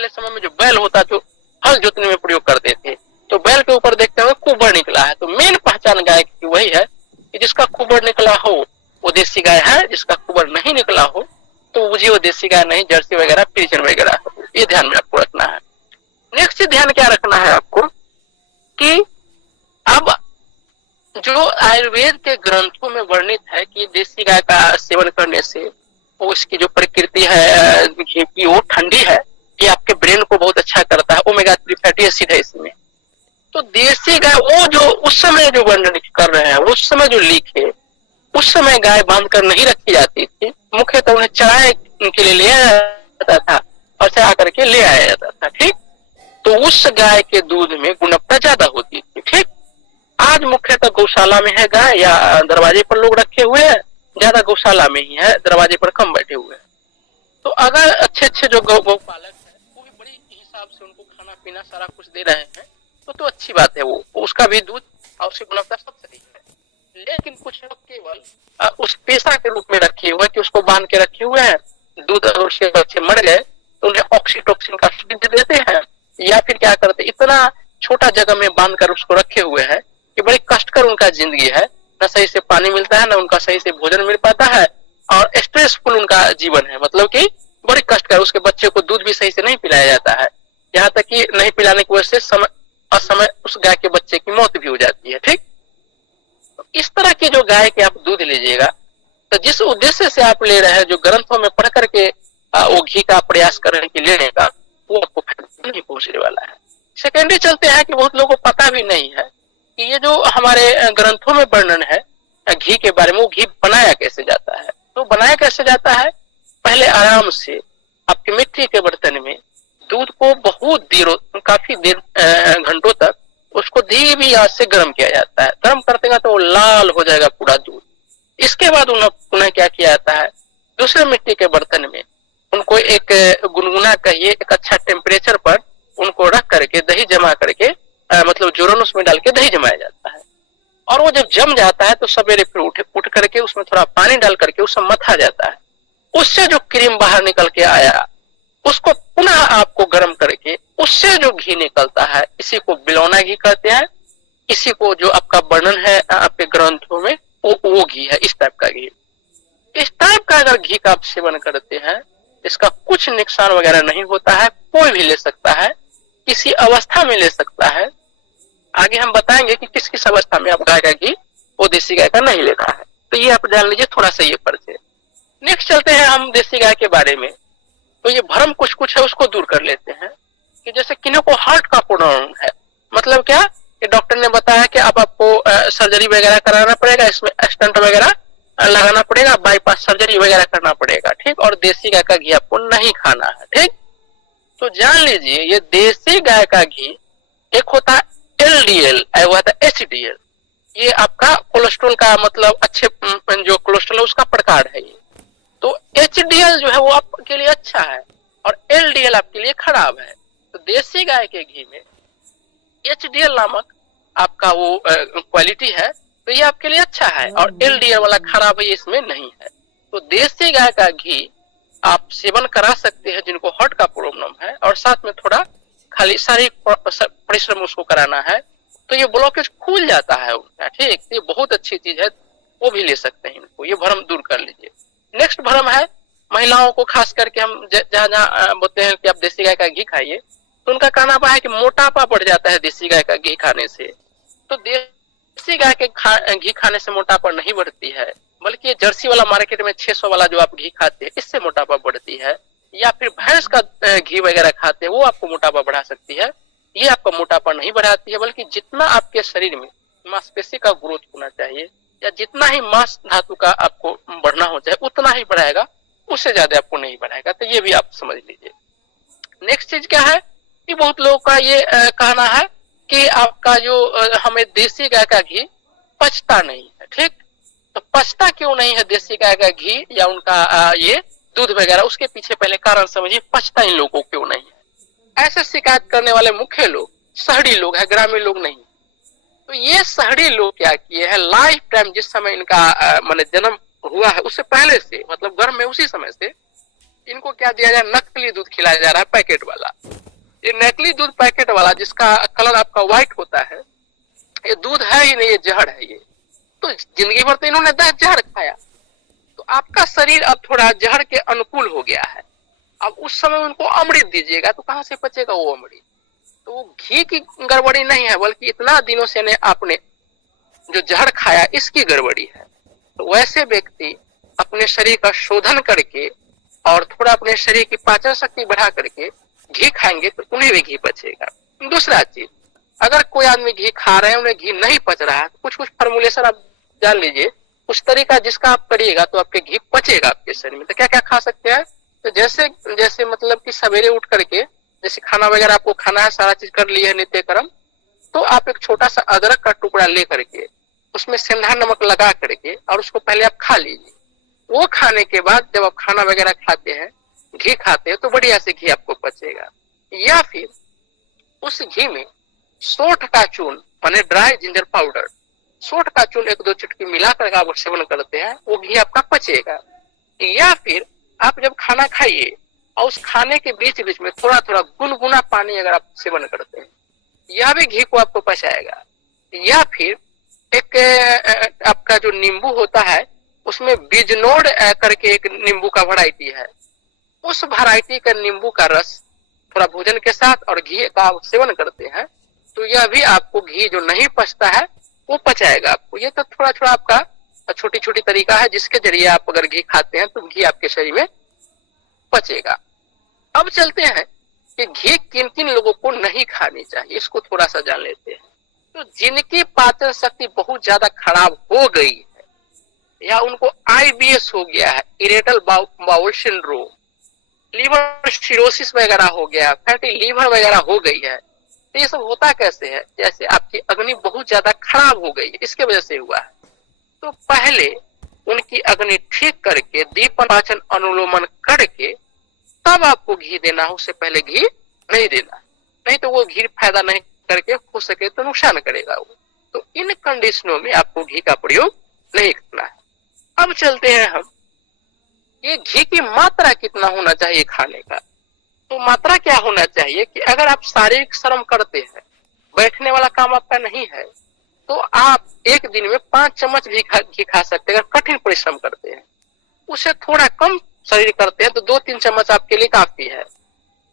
पहले समय में जो बैल होता जो हल जोतने में प्रयोग करते थे, तो बैल के ऊपर देखते हुए कुबर निकला है। तो मेन पहचान गाय की वही है कि जिसका कुबर निकला हो वो देसी गाय है, जिसका कुबर नहीं निकला हो तो वो देसी गाय नहीं, जर्सी वगैरह फ्रीजन वगैरह। ये ध्यान में आपको रखना है। नेक्स्ट ध्यान क्या रखना है आपको कि अब जो आयुर्वेद के ग्रंथों में वर्णित है कि देसी गाय का सेवन करने से वो इसकी जो प्रकृति है घी की वो ठंडी है, ये आपके ब्रेन को बहुत अच्छा करता है, ओमेगा 3 फैटी एसिड है इसमें। तो देसी गाय वो जो उस समय जो वर्णन कर रहे हैं, उस समय जो लिखे, उस समय गाय बांध कर नहीं रखी जाती थी, मुख्यतः उन्हें चराने के लिए ले आया जाता था और चरा करके ले आया जाता था। ठीक, तो उस गाय के दूध में गुणवत्ता ज्यादा होती थी। ठीक, आज मुख्यतः गौशाला में है गाय या दरवाजे पर लोग रखे हुए हैं, ज्यादा गौशाला में ही है, दरवाजे पर कम बैठे हुए हैं। तो अगर अच्छे अच्छे जो गौपालक है वो भी बड़ी हिसाब से उनको खाना पीना सारा कुछ दे रहे हैं तो अच्छी बात है, वो उसका भी दूध और उसकी गुणवत्ता सब सही है। लेकिन कुछ लोग केवल उस पेशा के रूप में रखे हुए कि उसको बांध के रखे हुए हैं, दूध और उसके बच्चे मर गए तो उन्हें ऑक्सीटोसिन का सुगंध देते हैं, या फिर क्या करते इतना छोटा जगह में बांध कर उसको रखे हुए हैं कि बड़ी कष्टकर उनका जिंदगी है, न सही से पानी मिलता है, न उनका सही से भोजन मिल पाता है और स्ट्रेसफुल उनका जीवन है। मतलब कि बड़ी कष्टकर, उसके बच्चे को दूध भी सही से नहीं पिलाया जाता है, यहाँ तक कि नहीं पिलाने की वजह से असमय उस गाय के बच्चे की मौत भी हो जाती है। ठीक, तो इस तरह की जो गाय के आप दूध लीजिएगा तो जिस उद्देश्य से आप ले रहे हैं, जो ग्रंथों में पढ़ करके वो घी का प्रयास करने के लेने का, वो आपको नहीं पहुंचने वाला है। सेकेंडरी चलते हैं कि बहुत लोगों को पता भी नहीं है कि ये जो हमारे ग्रंथों में वर्णन है घी के बारे में, वो घी बनाया कैसे जाता है। तो बनाया कैसे जाता है, पहले आराम से आपके मिट्टी के बर्तन में दूध को बहुत देर, काफी देर घंटों तक उसको धीमी आंच से गर्म किया जाता है। गर्म करते तो वो लाल हो जाएगा पूरा दूध। इसके बाद उन्हें क्या किया जाता है, दूसरे मिट्टी के बर्तन में उनको एक गुनगुना कहिए एक अच्छा टेम्परेचर पर उनको रख करके दही जमा करके मतलब जोरन उसमें डाल के दही जमाया जाता है। और वो जब जम जाता है तो सवेरे फिर उठ करके उसमें थोड़ा पानी डाल करके उसे मथा जाता है। उससे जो क्रीम बाहर निकल के आया उसको पुनः आपको गर्म करके उससे जो घी निकलता है, इसी को बिलौना घी कहते हैं। इसी को जो आपका वर्णन है आपके ग्रंथों में वो घी है, इस टाइप का घी। इस टाइप का अगर घी का आप सेवन करते हैं इसका कुछ नुकसान वगैरह नहीं होता है, कोई भी ले सकता है, किसी अवस्था में ले सकता है। आगे हम बताएंगे कि किस किस अवस्था में आप गाय का घी वो देसी गाय का नहीं लेना है। तो ये आप जान लीजिए थोड़ा सा ये परिचय। नेक्स्ट चलते हैं हम देसी गाय के बारे में। तो ये भ्रम कुछ कुछ है उसको दूर कर लेते हैं कि जैसे किन्हीं को हार्ट का प्रॉब्लम है, मतलब क्या कि डॉक्टर ने बताया कि अब आपको सर्जरी वगैरह कराना पड़ेगा, इसमें स्टंट वगैरह लगाना पड़ेगा, बाईपास सर्जरी वगैरह करना पड़ेगा। ठीक, और देसी गाय का घी आपको नहीं खाना है। ठीक, तो जान लीजिए ये देसी गाय का घी एक होता है LDL, वो होता है HDL। ये आपका कोलेस्ट्रॉल का मतलब अच्छे जो कोलेस्ट्रॉल है उसका प्रकार है ये। तो HDL जो है वो आपके लिए अच्छा है और LDL आपके लिए खराब है। तो देसी गाय के घी में HDL नामक आपका वो क्वालिटी है, तो ये आपके लिए अच्छा है, और LDL वाला खराब है, ये इसमें नहीं है। तो देसी गाय का घी आप सेवन करा सकते हैं जिनको हार्ट का प्रॉब्लम है, और साथ में थोड़ा खाली शारीरिक परिश्रम उसको कराना है तो ये ब्लॉकेज खुल जाता है उनका। ठीक, ये बहुत अच्छी चीज है, वो भी ले सकते हैं इनको, ये भ्रम दूर कर लीजिए। नेक्स्ट भ्रम है महिलाओं को, खास करके हम जहाँ जहाँ बोलते हैं कि आप देसी गाय का घी खाइए, तो उनका कहना है कि मोटापा बढ़ जाता है देसी गाय का घी खाने से। तो देसी गाय के घी खाने से मोटापा नहीं बढ़ती है, बल्कि ये जर्सी वाला मार्केट में 600 वाला जो आप घी खाते हैं इससे मोटापा बढ़ती है, या फिर भैंस का घी वगैरह खाते हैं वो आपको मोटापा बढ़ा सकती है। ये आपका मोटापा नहीं बढ़ाती है, बल्कि जितना आपके शरीर में मांसपेशी का ग्रोथ होना चाहिए या जितना ही मांस धातु का आपको बढ़ना हो जाए उतना ही बढ़ाएगा, उससे ज्यादा आपको नहीं बढ़ाएगा। तो ये भी आप समझ लीजिए। नेक्स्ट चीज क्या है कि बहुत लोगों का ये कहना है कि आपका जो हमें देसी गाय का घी पचता नहीं है। ठीक, तो पचता क्यों नहीं है देसी गाय का घी या उनका ये दूध वगैरह, उसके पीछे पहले कारण समझिए, पचता इन लोगों को क्यों नहीं है। ऐसे शिकायत करने वाले मुख्य लोग शहरी लोग हैं, ग्रामीण लोग नहीं। तो ये शहरी लोग क्या किए हैं, लाइफ टाइम जिस समय इनका मैंने जन्म हुआ है उससे पहले से, मतलब गर्भ में उसी समय से इनको क्या दिया जाए, नकली दूध खिलाया जा रहा है, पैकेट वाला। ये नकली दूध पैकेट वाला जिसका कलर आपका व्हाइट होता है, ये दूध है ही नहीं, ये जहर है। ये तो जिंदगी भर तो इन्होंने 10 जहर खाया, तो आपका शरीर अब थोड़ा जहर के अनुकूल हो गया है। अब उस समय उनको अमृत दीजिएगा तो कहां से पचेगा वो अमृत। तो वो घी की गड़बड़ी नहीं है, बल्कि इतना दिनों से आपने जो जहर खाया इसकी गड़बड़ी है। तो वैसे व्यक्ति अपने शरीर का शोधन करके और थोड़ा अपने शरीर की पाचन शक्ति बढ़ा करके घी खाएंगे तो उन्हें भी घी पचेगा। दूसरा चीज, अगर कोई आदमी घी खा रहे हैं उन्हें घी नहीं पच रहा है, तो कुछ कुछ फॉर्मुलेशन आप जान लीजिए, उस तरीका जिसका आप करिएगा तो आपके घी पचेगा आपके शरीर में। तो क्या क्या खा सकते हैं, तो जैसे जैसे मतलब कि सवेरे उठ करके जैसे खाना वगैरह आपको खाना है, सारा चीज कर लिए है नित्य कर्म, तो आप एक छोटा सा अदरक का टुकड़ा ले करके उसमें सेंधा नमक लगा करके और उसको पहले आप खा लीजिए। वो खाने के बाद जब आप खाना वगैरह खाते हैं, घी खाते हैं, तो बढ़िया से घी आपको पचेगा। या फिर उस घी में सौंठ का चूर्ण माने ड्राई जिंजर पाउडर, सौंठ का चूर्ण 1-2 चुटकी मिला करके आप सेवन करते हैं, वो घी आपका पचेगा। या फिर आप जब खाना खाइए और उस खाने के बीच बीच में थोड़ा थोड़ा गुनगुना पानी अगर आप सेवन करते हैं, यह भी घी को आपको पचाएगा। या फिर एक आपका जो नींबू होता है उसमें बिजनोड करके एक नींबू का वैरायटी है, उस वैरायटी का नींबू का रस थोड़ा भोजन के साथ और घी का आप सेवन करते हैं, तो यह भी आपको घी जो नहीं पचता है वो पचाएगा आपको। ये तो थोड़ा थोड़ा आपका छोटी छोटी तरीका है जिसके जरिए आप अगर घी खाते हैं तो घी आपके शरीर में पचेगा। अब चलते हैं कि घी किन किन लोगों को नहीं खानी चाहिए, इसको थोड़ा सा जान लेते हैं। तो जिनकी पाचन शक्ति बहुत ज्यादा खराब हो गई है या उनको आईबीएस हो गया है, इरेटल बाउल सिंड्रोम, लीवर सिरोसिस वगैरह हो गया, फैटी लीवर वगैरह हो गई है, तो ये सब होता कैसे है, जैसे आपकी अग्नि बहुत ज्यादा खराब हो गई है, इसके वजह से हुआ है। तो पहले उनकी अग्नि ठीक करके दीपन पाचन अनुलोमन करके तब आपको घी देना हो, उससे पहले घी नहीं देना, नहीं तो वो घी फायदा नहीं करके हो सके तो नुकसान करेगा वो। तो इन कंडीशनों में आपको घी का प्रयोग नहीं करना है। अब चलते हैं हम, ये घी की मात्रा कितना होना चाहिए खाने का। तो मात्रा क्या होना चाहिए कि अगर आप शारीरिक श्रम करते हैं, बैठने वाला काम आपका नहीं है, तो आप एक दिन में 5 चम्मच भी घी खा सकते हैं। अगर कठिन परिश्रम करते हैं, उससे थोड़ा कम शरीर करते हैं तो 2-3 चम्मच आपके लिए काफी है।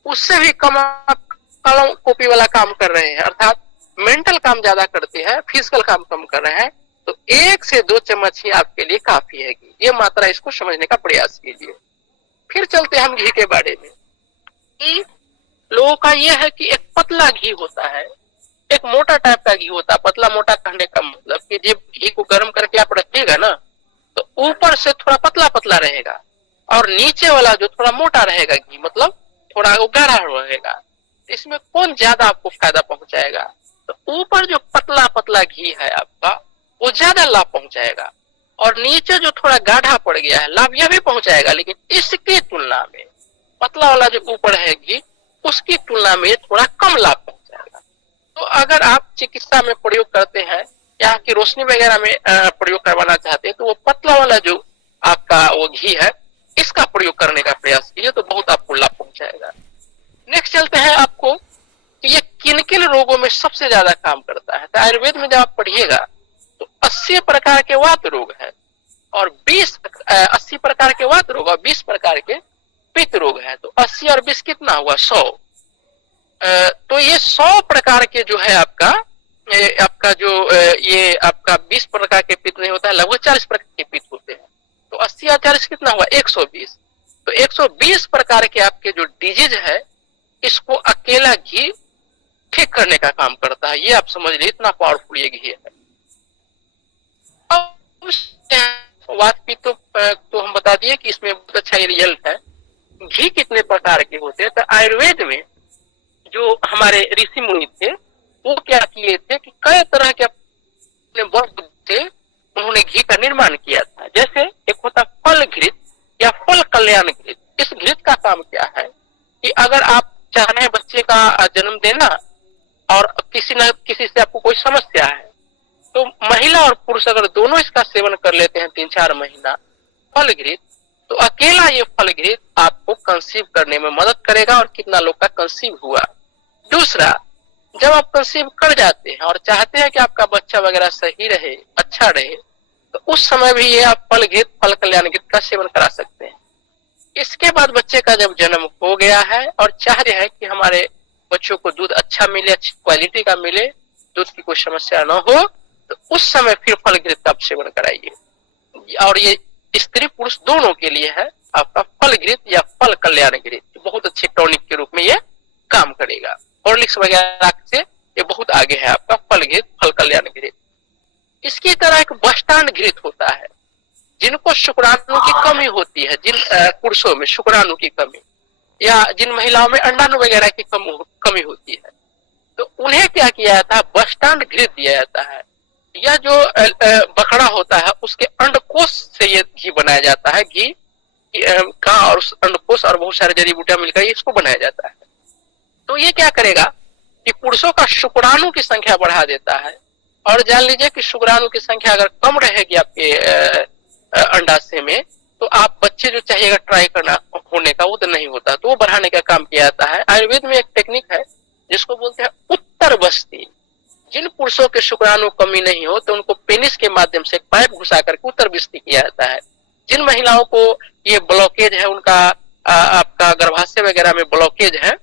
उससे भी कम आप कलम कॉपी वाला काम कर रहे हैं, अर्थात मेंटल काम ज्यादा करते हैं, फिजिकल काम कम कर रहे हैं, तो 1 से 2 चम्मच ही आपके लिए काफी है। ये मात्रा इसको समझने का प्रयास कीजिए। फिर चलते हैं हम घी के बारे में। लोगों का यह है कि एक पतला घी होता है, एक मोटा टाइप का घी होता है। पतला मोटा कहने का मतलब कि जब घी को गर्म करके आप रखिएगा ना, तो ऊपर से थोड़ा पतला पतला रहेगा और नीचे वाला जो थोड़ा मोटा रहेगा घी, मतलब थोड़ा वो गाढ़ा रहेगा। इसमें कौन ज्यादा आपको फायदा पहुंचाएगा, तो ऊपर जो पतला पतला घी है आपका वो ज्यादा लाभ पहुंचाएगा, और नीचे जो थोड़ा गाढ़ा पड़ गया है लाभ यह भी पहुंचाएगा, लेकिन इसकी तुलना में पतला वाला जो ऊपर है घी उसकी तुलना में थोड़ा कम लाभ पहुंचाएगा। तो अगर आप चिकित्सा में प्रयोग करते हैं या की रोशनी वगैरह में प्रयोग करवाना चाहते हैं, तो वो पतला वाला जो आपका वो घी है इसका प्रयोग करने का प्रयास कीजिए, तो बहुत आपको लाभ पहुंचाएगा। नेक्स्ट चलते हैं आपको कि ये किन किन रोगों में सबसे ज्यादा काम करता है। तो आयुर्वेद में जब आप पढ़िएगा तो 80 प्रकार के वात रोग है और 80 प्रकार के वात रोग और 20 प्रकार के पित्त रोग है। तो 80 और 20 कितना हुआ, 100। तो ये 100 प्रकार के जो है आपका जो ये आपका 20 प्रकार के पित्त नहीं होता है, लगभग 40 प्रकार के पित्त होते हैं। तो 80 और 40 कितना हुआ, 120। तो 120 प्रकार के आपके जो डिजीज है इसको अकेला घी ठीक करने का काम करता है। ये आप समझ लीजिए इतना पावरफुल ये घी है। अब वात पित्त तो हम बता दिए कि इसमें बहुत अच्छा रिजल्ट है। घी कितने प्रकार के होते हैं, तो आयुर्वेद में जो हमारे ऋषि मुनि थे वो क्या किए थे कि कई तरह के अपने वर्ग थे, उन्होंने घी का निर्माण किया था। जैसे एक होता फल घृत या फल कल्याण घृत। इस घृत का काम क्या है कि अगर आप चाह रहे हैं बच्चे का जन्म देना और किसी न किसी से आपको कोई समस्या है, तो महिला और पुरुष अगर दोनों इसका सेवन कर लेते हैं 3-4 महीना फल घृत, तो अकेला ये फल घृत आपको कंसीव करने में मदद करेगा और कितना लोग का कंसीव हुआ। दूसरा, जब आप कंसीव कर जाते हैं और चाहते हैं कि आपका बच्चा वगैरह सही रहे, अच्छा रहे, तो उस समय भी ये आप फल घृत, फल कल्याण घृत का सेवन करा सकते हैं। इसके बाद बच्चे का जब जन्म हो गया है और चाह रहे हैं कि हमारे बच्चों को दूध अच्छा मिले, अच्छी क्वालिटी का मिले, दूध की कोई समस्या न हो, तो उस समय फिर फल घृत का सेवन कराइए। और ये स्त्री पुरुष दोनों के लिए है आपका फल घृत या फल कल्याण घृत, बहुत अच्छे टॉनिक के रूप में ये काम करेगा। हॉर्लिक्स वगैरह से ये बहुत आगे है आपका फल घृत, फल कल्याण घृत। इसकी तरह एक बस्तान घृत होता है, जिनको शुक्राणु की कमी होती है, जिन पुरुषों में शुक्राणु की कमी या जिन महिलाओं में अंडाणु वगैरह की कमी होती है, तो उन्हें क्या किया जाता है, बस्तान घृत दिया जाता है। यह जो बकरा होता है उसके अंडकोश से ये घी बनाया जाता है, घी का और उस अंडकोश और बहुत सारे जड़ी बूटियां मिलकर इसको बनाया जाता है। तो ये क्या करेगा कि पुरुषों का शुक्राणु की संख्या बढ़ा देता है। और जान लीजिए कि शुक्राणु की संख्या अगर कम रहेगी आपके अंडाशय में, तो आप बच्चे जो चाहिएगा ट्राई करना होने का, वो तो नहीं होता, तो वो बढ़ाने का काम किया जाता है। आयुर्वेद में एक टेक्निक है जिसको बोलते हैं उत्तर बस्ती। जिन पुरुषों के शुक्राणु कमी नहीं हो तो उनको पेनिस के माध्यम से पाइप घुसा करके उत्तर बस्ती किया जाता है। जिन महिलाओं को ये ब्लॉकेज है, उनका आपका गर्भाशय वगैरह में ब्लॉकेज है,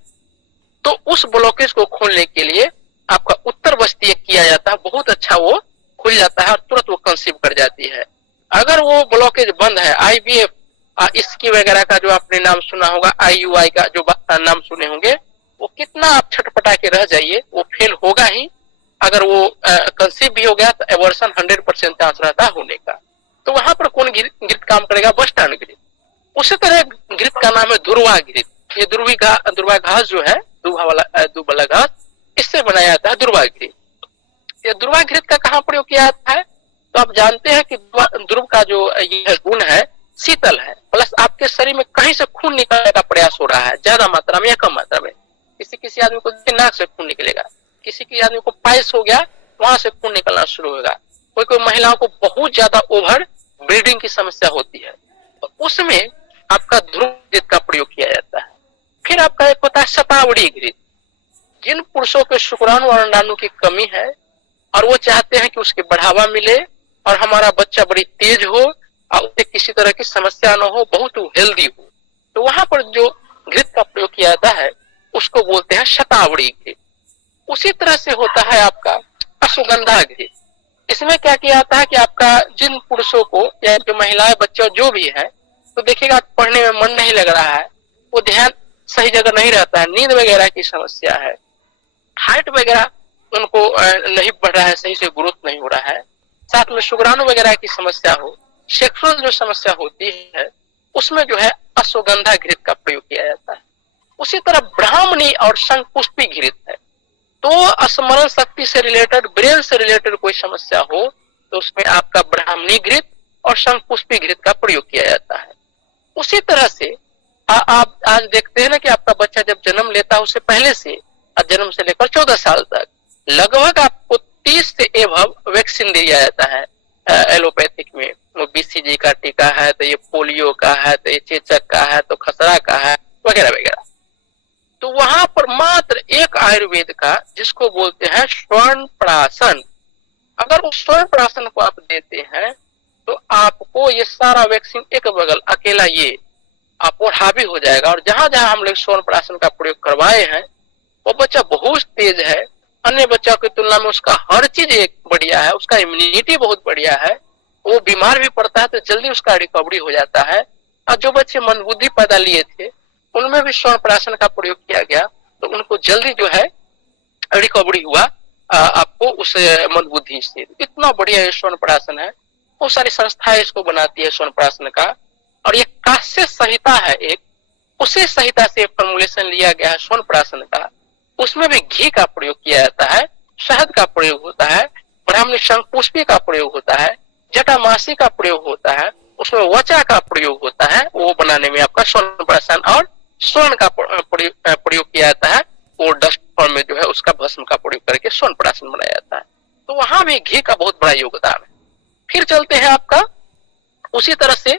तो उस ब्लॉकेज को खोलने के लिए आपका उत्तर बस्ती किया जाता है। बहुत अच्छा वो खुल जाता है और तुरंत वो कंसीव कर जाती है। अगर वो ब्लॉकेज बंद है, IVF इसकी वगैरह का जो आपने नाम सुना होगा, IUI का जो नाम सुने होंगे, वो कितना आप छटपटा के रह जाइए, वो फेल होगा ही। अगर वो कंसीव भी हो गया तो एवर्सन 100% चांस रहता होने का। तो वहां पर कौन घृत काम करेगा, बस्तान घृत। उसी तरह घृत का नाम है दुर्वा घृत। ये दुर्वा घास जो है, दूब वाला घास, इससे बनाया जाता है दुर्वा घृत। ये दुर्वा घृत का कहाँ प्रयोग किया जाता है, तो आप जानते हैं कि ध्रुव का जो यह गुण है शीतल है, प्लस आपके शरीर में कहीं से खून निकलने का प्रयास हो रहा है, ज्यादा मात्रा में या कम मात्रा में। किसी आदमी को नाक से खून निकलेगा, किसी आदमी को पाइल्स हो गया, वहां से खून निकलना शुरू होगा। कोई महिलाओं को बहुत ज्यादा ओवर ब्लीडिंग की समस्या होती है, तो उसमें आपका ध्रुव घृत का प्रयोग किया जाता है। फिर आपका एक होता है शतावरी घृत। जिन पुरुषों के शुक्राणु और अंडाणु की कमी है और वो चाहते हैं कि उसके बढ़ावा मिले और हमारा बच्चा बड़ी तेज हो और उसे किसी तरह की समस्या न हो, बहुत हेल्दी हो, तो वहां पर जो घृत का प्रयोग किया जाता है उसको बोलते हैं शतावरी घृत। उसी तरह से होता है आपका अश्वगंधा घृत। इसमें क्या किया जाता है कि आपका जिन पुरुषों को या जो महिलाएं, बच्चा जो भी है, तो देखिएगा पढ़ने में मन नहीं लग रहा है, वो ध्यान सही जगह नहीं रहता है, नींद वगैरह की समस्या है, हाइट वगैरह उनको नहीं बढ़ रहा है, सही से ग्रोथ नहीं हो रहा है, साथ में शुक्राणु वगैरह की समस्या हो, सेक्सुअल जो समस्या होती है, उसमें जो है अश्वगंधा घृत का प्रयोग किया जाता है। उसी तरह ब्राह्मणी और शंखपुष्पी घृत है। तो स्मरण शक्ति से रिलेटेड, ब्रेन से रिलेटेड कोई समस्या हो तो उसमें आपका ब्राह्मणी घृत और शंखपुष्पी घृत का प्रयोग किया जाता है। उसी तरह से आप आज देखते हैं ना कि आपका बच्चा जब जन्म लेता है उससे पहले से जन्म से लेकर 14 साल तक लगभग आपको 30 से एभव वैक्सीन दिया जाता है। एलोपैथिक में BCG का टीका है, तो ये पोलियो का है, तो ये चेचक का है, तो खसरा का है, वगैरह वगैरह। तो वहां पर मात्र एक आयुर्वेद का, जिसको बोलते हैं स्वर्ण प्राशन, अगर उस स्वर्ण प्राशन को आप देते हैं तो आपको ये सारा वैक्सीन एक बगल अकेला ये आप पर हावी हो जाएगा। और जहां जहां हम लोग स्वर्ण प्राशन का प्रयोग करवाए हैं वो बच्चा बहुत तेज है, अन्य बच्चों की तुलना में उसका हर चीज एक बढ़िया है, उसका इम्यूनिटी बहुत बढ़िया है, वो बीमार भी पड़ता है तो जल्दी उसका रिकवरी हो जाता है। और जो बच्चे मंदबुद्धि पैदा लिए थे उनमें भी स्वर्ण प्राशन का प्रयोग किया गया तो उनको जल्दी जो है रिकवरी हुआ आपको उस मंदबुद्धि से। इतना बढ़िया ये स्वर्ण प्राशन है, बहुत सारी संस्थाएं इसको बनाती है स्वर्ण प्राशन का। और ये काश्य संहिता है एक, उसी संहिता से फॉर्मुलेशन लिया गया है स्वर्ण प्राशन का। उसमें भी घी का प्रयोग किया जाता है, शहद का प्रयोग होता है, ब्राह्मणी शंखपुष्पी का प्रयोग होता है, जटामासी का प्रयोग होता है, उसमें वचा का प्रयोग होता है, वो बनाने में आपका स्वर्ण प्राशन और स्वर्ण का प्रयोग किया जाता है। वो डस्ट फॉर्म में जो है उसका भस्म का प्रयोग करके स्वर्ण प्राशन बनाया जाता है। तो वहां भी घी का बहुत बड़ा योगदान है। फिर चलते हैं आपका उसी तरह से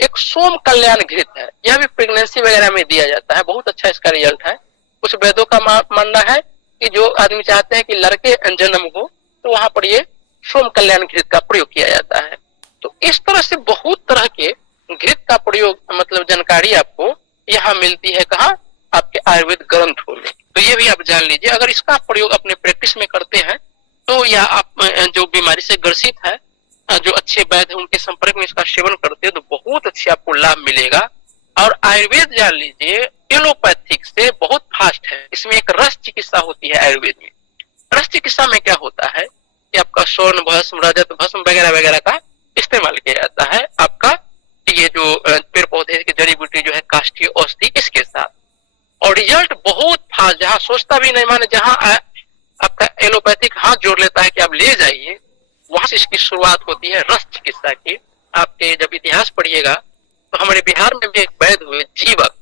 एक सोम कल्याण घृत है, यह भी प्रेगनेंसी वगैरह में दिया जाता है, बहुत अच्छा इसका रिजल्ट है। कुछ वैद्यों का मानना है कि जो आदमी चाहते हैं कि लड़के जन्म हो तो वहां पर ये सोम कल्याण घृत का प्रयोग किया जाता है। तो इस तरह से बहुत तरह के घृत का प्रयोग मतलब जानकारी आपको यहाँ मिलती है, कहाँ? आपके आयुर्वेद ग्रंथों में। तो ये भी आप जान लीजिए, अगर इसका प्रयोग अपने प्रैक्टिस में करते हैं तो या आप जो बीमारी से ग्रसित है, जो अच्छे वैद्य उनके संपर्क में इसका सेवन करते हैं तो बहुत अच्छे आपको लाभ मिलेगा। और आयुर्वेद जान लीजिए एलोपैथिक से बहुत फास्ट है। इसमें एक रस चिकित्सा होती है आयुर्वेद में। रस चिकित्सा में क्या होता है कि आपका स्वर्ण भस्म, रजत भस्म वगैरह वगैरह का इस्तेमाल किया जाता है आपका ये जो पेड़ पौधे की जड़ी बूटी जो है काष्ठीय औषधि इसके साथ, और रिजल्ट बहुत फास्ट, जहाँ सोचता भी नहीं, माने जहाँ आपका एलोपैथिक हाथ जोड़ लेता है कि आप ले जाइए, वहां से इसकी शुरुआत होती है रस चिकित्सा की। आपके जब इतिहास पढ़िएगा तो हमारे बिहार में भी एक वैद्य हुए जीवक,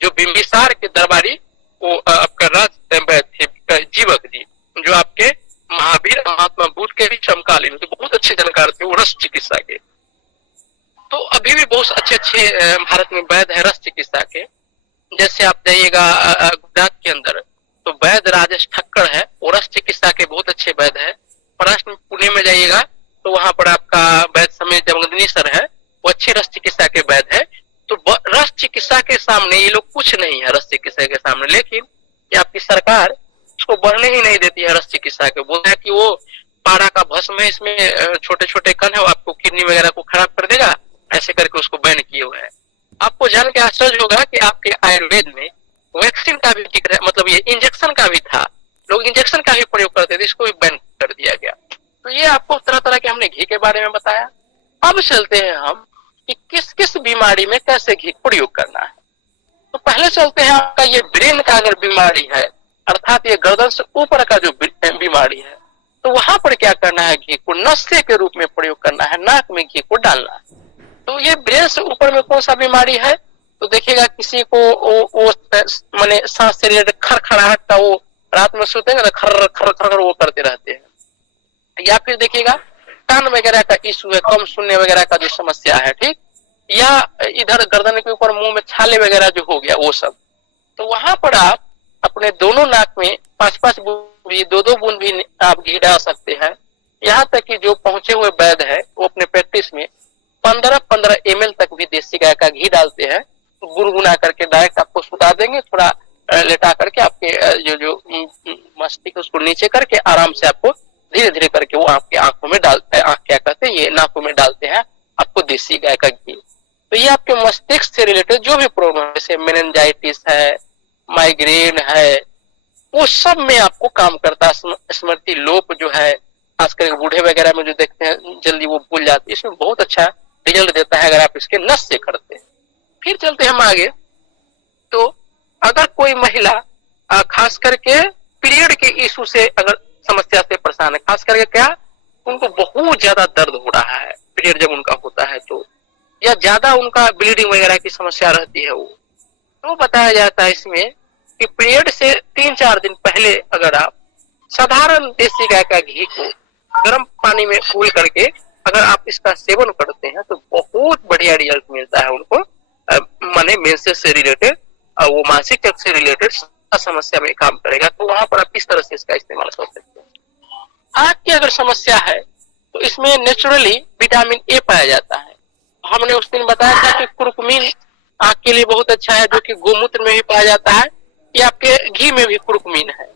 जो बिंबिसार के दरबारी वो आपका राज वैद्य थे जीवक जी, जो आपके महावीर महात्मा बुद्ध के भी समकालीन थे, बहुत अच्छे जानकार थे वो रस चिकित्सा के। तो अभी भी बहुत अच्छे अच्छे भारत में वैद्य है रस चिकित्सा के। जैसे आप जाइएगा गुजरात के अंदर तो वैद्य राजेश ठक्कर है, वो रस चिकित्सा के बहुत अच्छे वैद्य है। महाराष्ट्र में पुणे में जाइएगा तो वहां पर आपका वैद्य समय जमगदनी सर है, वो अच्छे रस चिकित्सा के वैद्य है। तो रस चिकित्सा के सामने ये लोग कुछ नहीं है रस चिकित्सा के सामने, लेकिन ये आपकी सरकार उसको बढ़ने ही नहीं देती है रस चिकित्सा के। बोलता है कि वो पारा का भस्म है, इसमें छोटे छोटे कण है, वो आपको किडनी वगैरह को खराब कर देगा, ऐसे करके उसको बैन किए हुए है। आपको जान के आश्चर्य होगा कि आपके आयुर्वेद में वैक्सीन का भी जिक्र है, मतलब ये इंजेक्शन का भी था, लोग इंजेक्शन का भी प्रयोग करते थे, इसको भी बैन कर दिया गया। तो ये आपको तरह तरह के हमने घी के बारे में बताया। अब चलते हैं हम कि किस किस बीमारी में कैसे घी प्रयोग करना है। तो पहले चलते हैं आपका ये ब्रेन का अगर बीमारी है, अर्थात ये गर्दन से ऊपर का जो बीमारी है, तो वहां पर क्या करना है, घी को नशे के रूप में प्रयोग करना है, नाक में घी को डालना है। तो ये ब्रेन से ऊपर में कौन सा बीमारी है, तो देखिएगा किसी को वो माने सांस से रिलेटेड खरखराहट का, वो रात में सोतेंगे ना खर खर खर वो करते रहते हैं, या फिर देखिएगा कान वगैरह का इशू है, कम सुनने वगैरह का जो समस्या है, ठीक, या इधर गर्दन के ऊपर मुंह में छाले वगैरह जो हो गया वो सब। तो वहां पर आप अपने दोनों नाक में 5-5 बूंद भी, 2-2 बूंद भी आप घी डाल सकते हैं। यहाँ तक कि जो पहुंचे हुए वैद्य है वो अपने प्रैक्टिस में 15-15 ml तक भी देसी गाय का घी डालते हैं, गुनगुना करके डायरेक्ट आपको सुता देंगे, थोड़ा लेटा करके आपके जो मस्तिष्क उसको नीचे करके आराम से आपको धीरे धीरे करके वो आपके आंखों में डालते हैं, आंख क्या कहते हैं ये नाकों में डालते हैं आपको देसी गाय का घी। तो ये आपके मस्तिष्क से रिलेटेड जो भी प्रॉब्लम है, जैसे मेनिंजाइटिस है, माइग्रेन है, वो सब में आपको काम करता है। स्मृति लोप जो है, खास करके बूढ़े वगैरह में जो देखते हैं जल्दी वो भूल जाते हैं, इसमें बहुत अच्छा रिजल्ट देता है अगर आप इसके नस से करते हैं। फिर चलते हम आगे। तो अगर कोई महिला खास करके पीरियड के इशू से अगर समस्या से परेशान है, खास करके क्या उनको बहुत ज्यादा दर्द हो रहा है पीरियड जब उनका होता है, तो या ज्यादा उनका ब्लीडिंग वगैरह की समस्या रहती है, वो तो बताया जाता है इसमें कि पीरियड से 3-4 दिन पहले अगर आप साधारण देसी गाय का घी को गर्म पानी में घोल करके अगर आप इसका सेवन करते हैं तो बहुत बढ़िया रिजल्ट मिलता है उनको, माने मेंसेस से रिलेटेड वो मासिक चक्र से रिलेटेड समस्या में काम करेगा। तो वहां पर आप किस तरह से इसका इस्तेमाल कर सकते हैं। आंख की अगर समस्या है तो इसमें नेचुरली विटामिन ए पाया जाता है। हमने उस दिन बताया था कि कुर्कुमीन आंख के लिए बहुत अच्छा है, जो कि गोमूत्र में भी पाया जाता है, ये आपके घी में भी कुर्कुमीन है।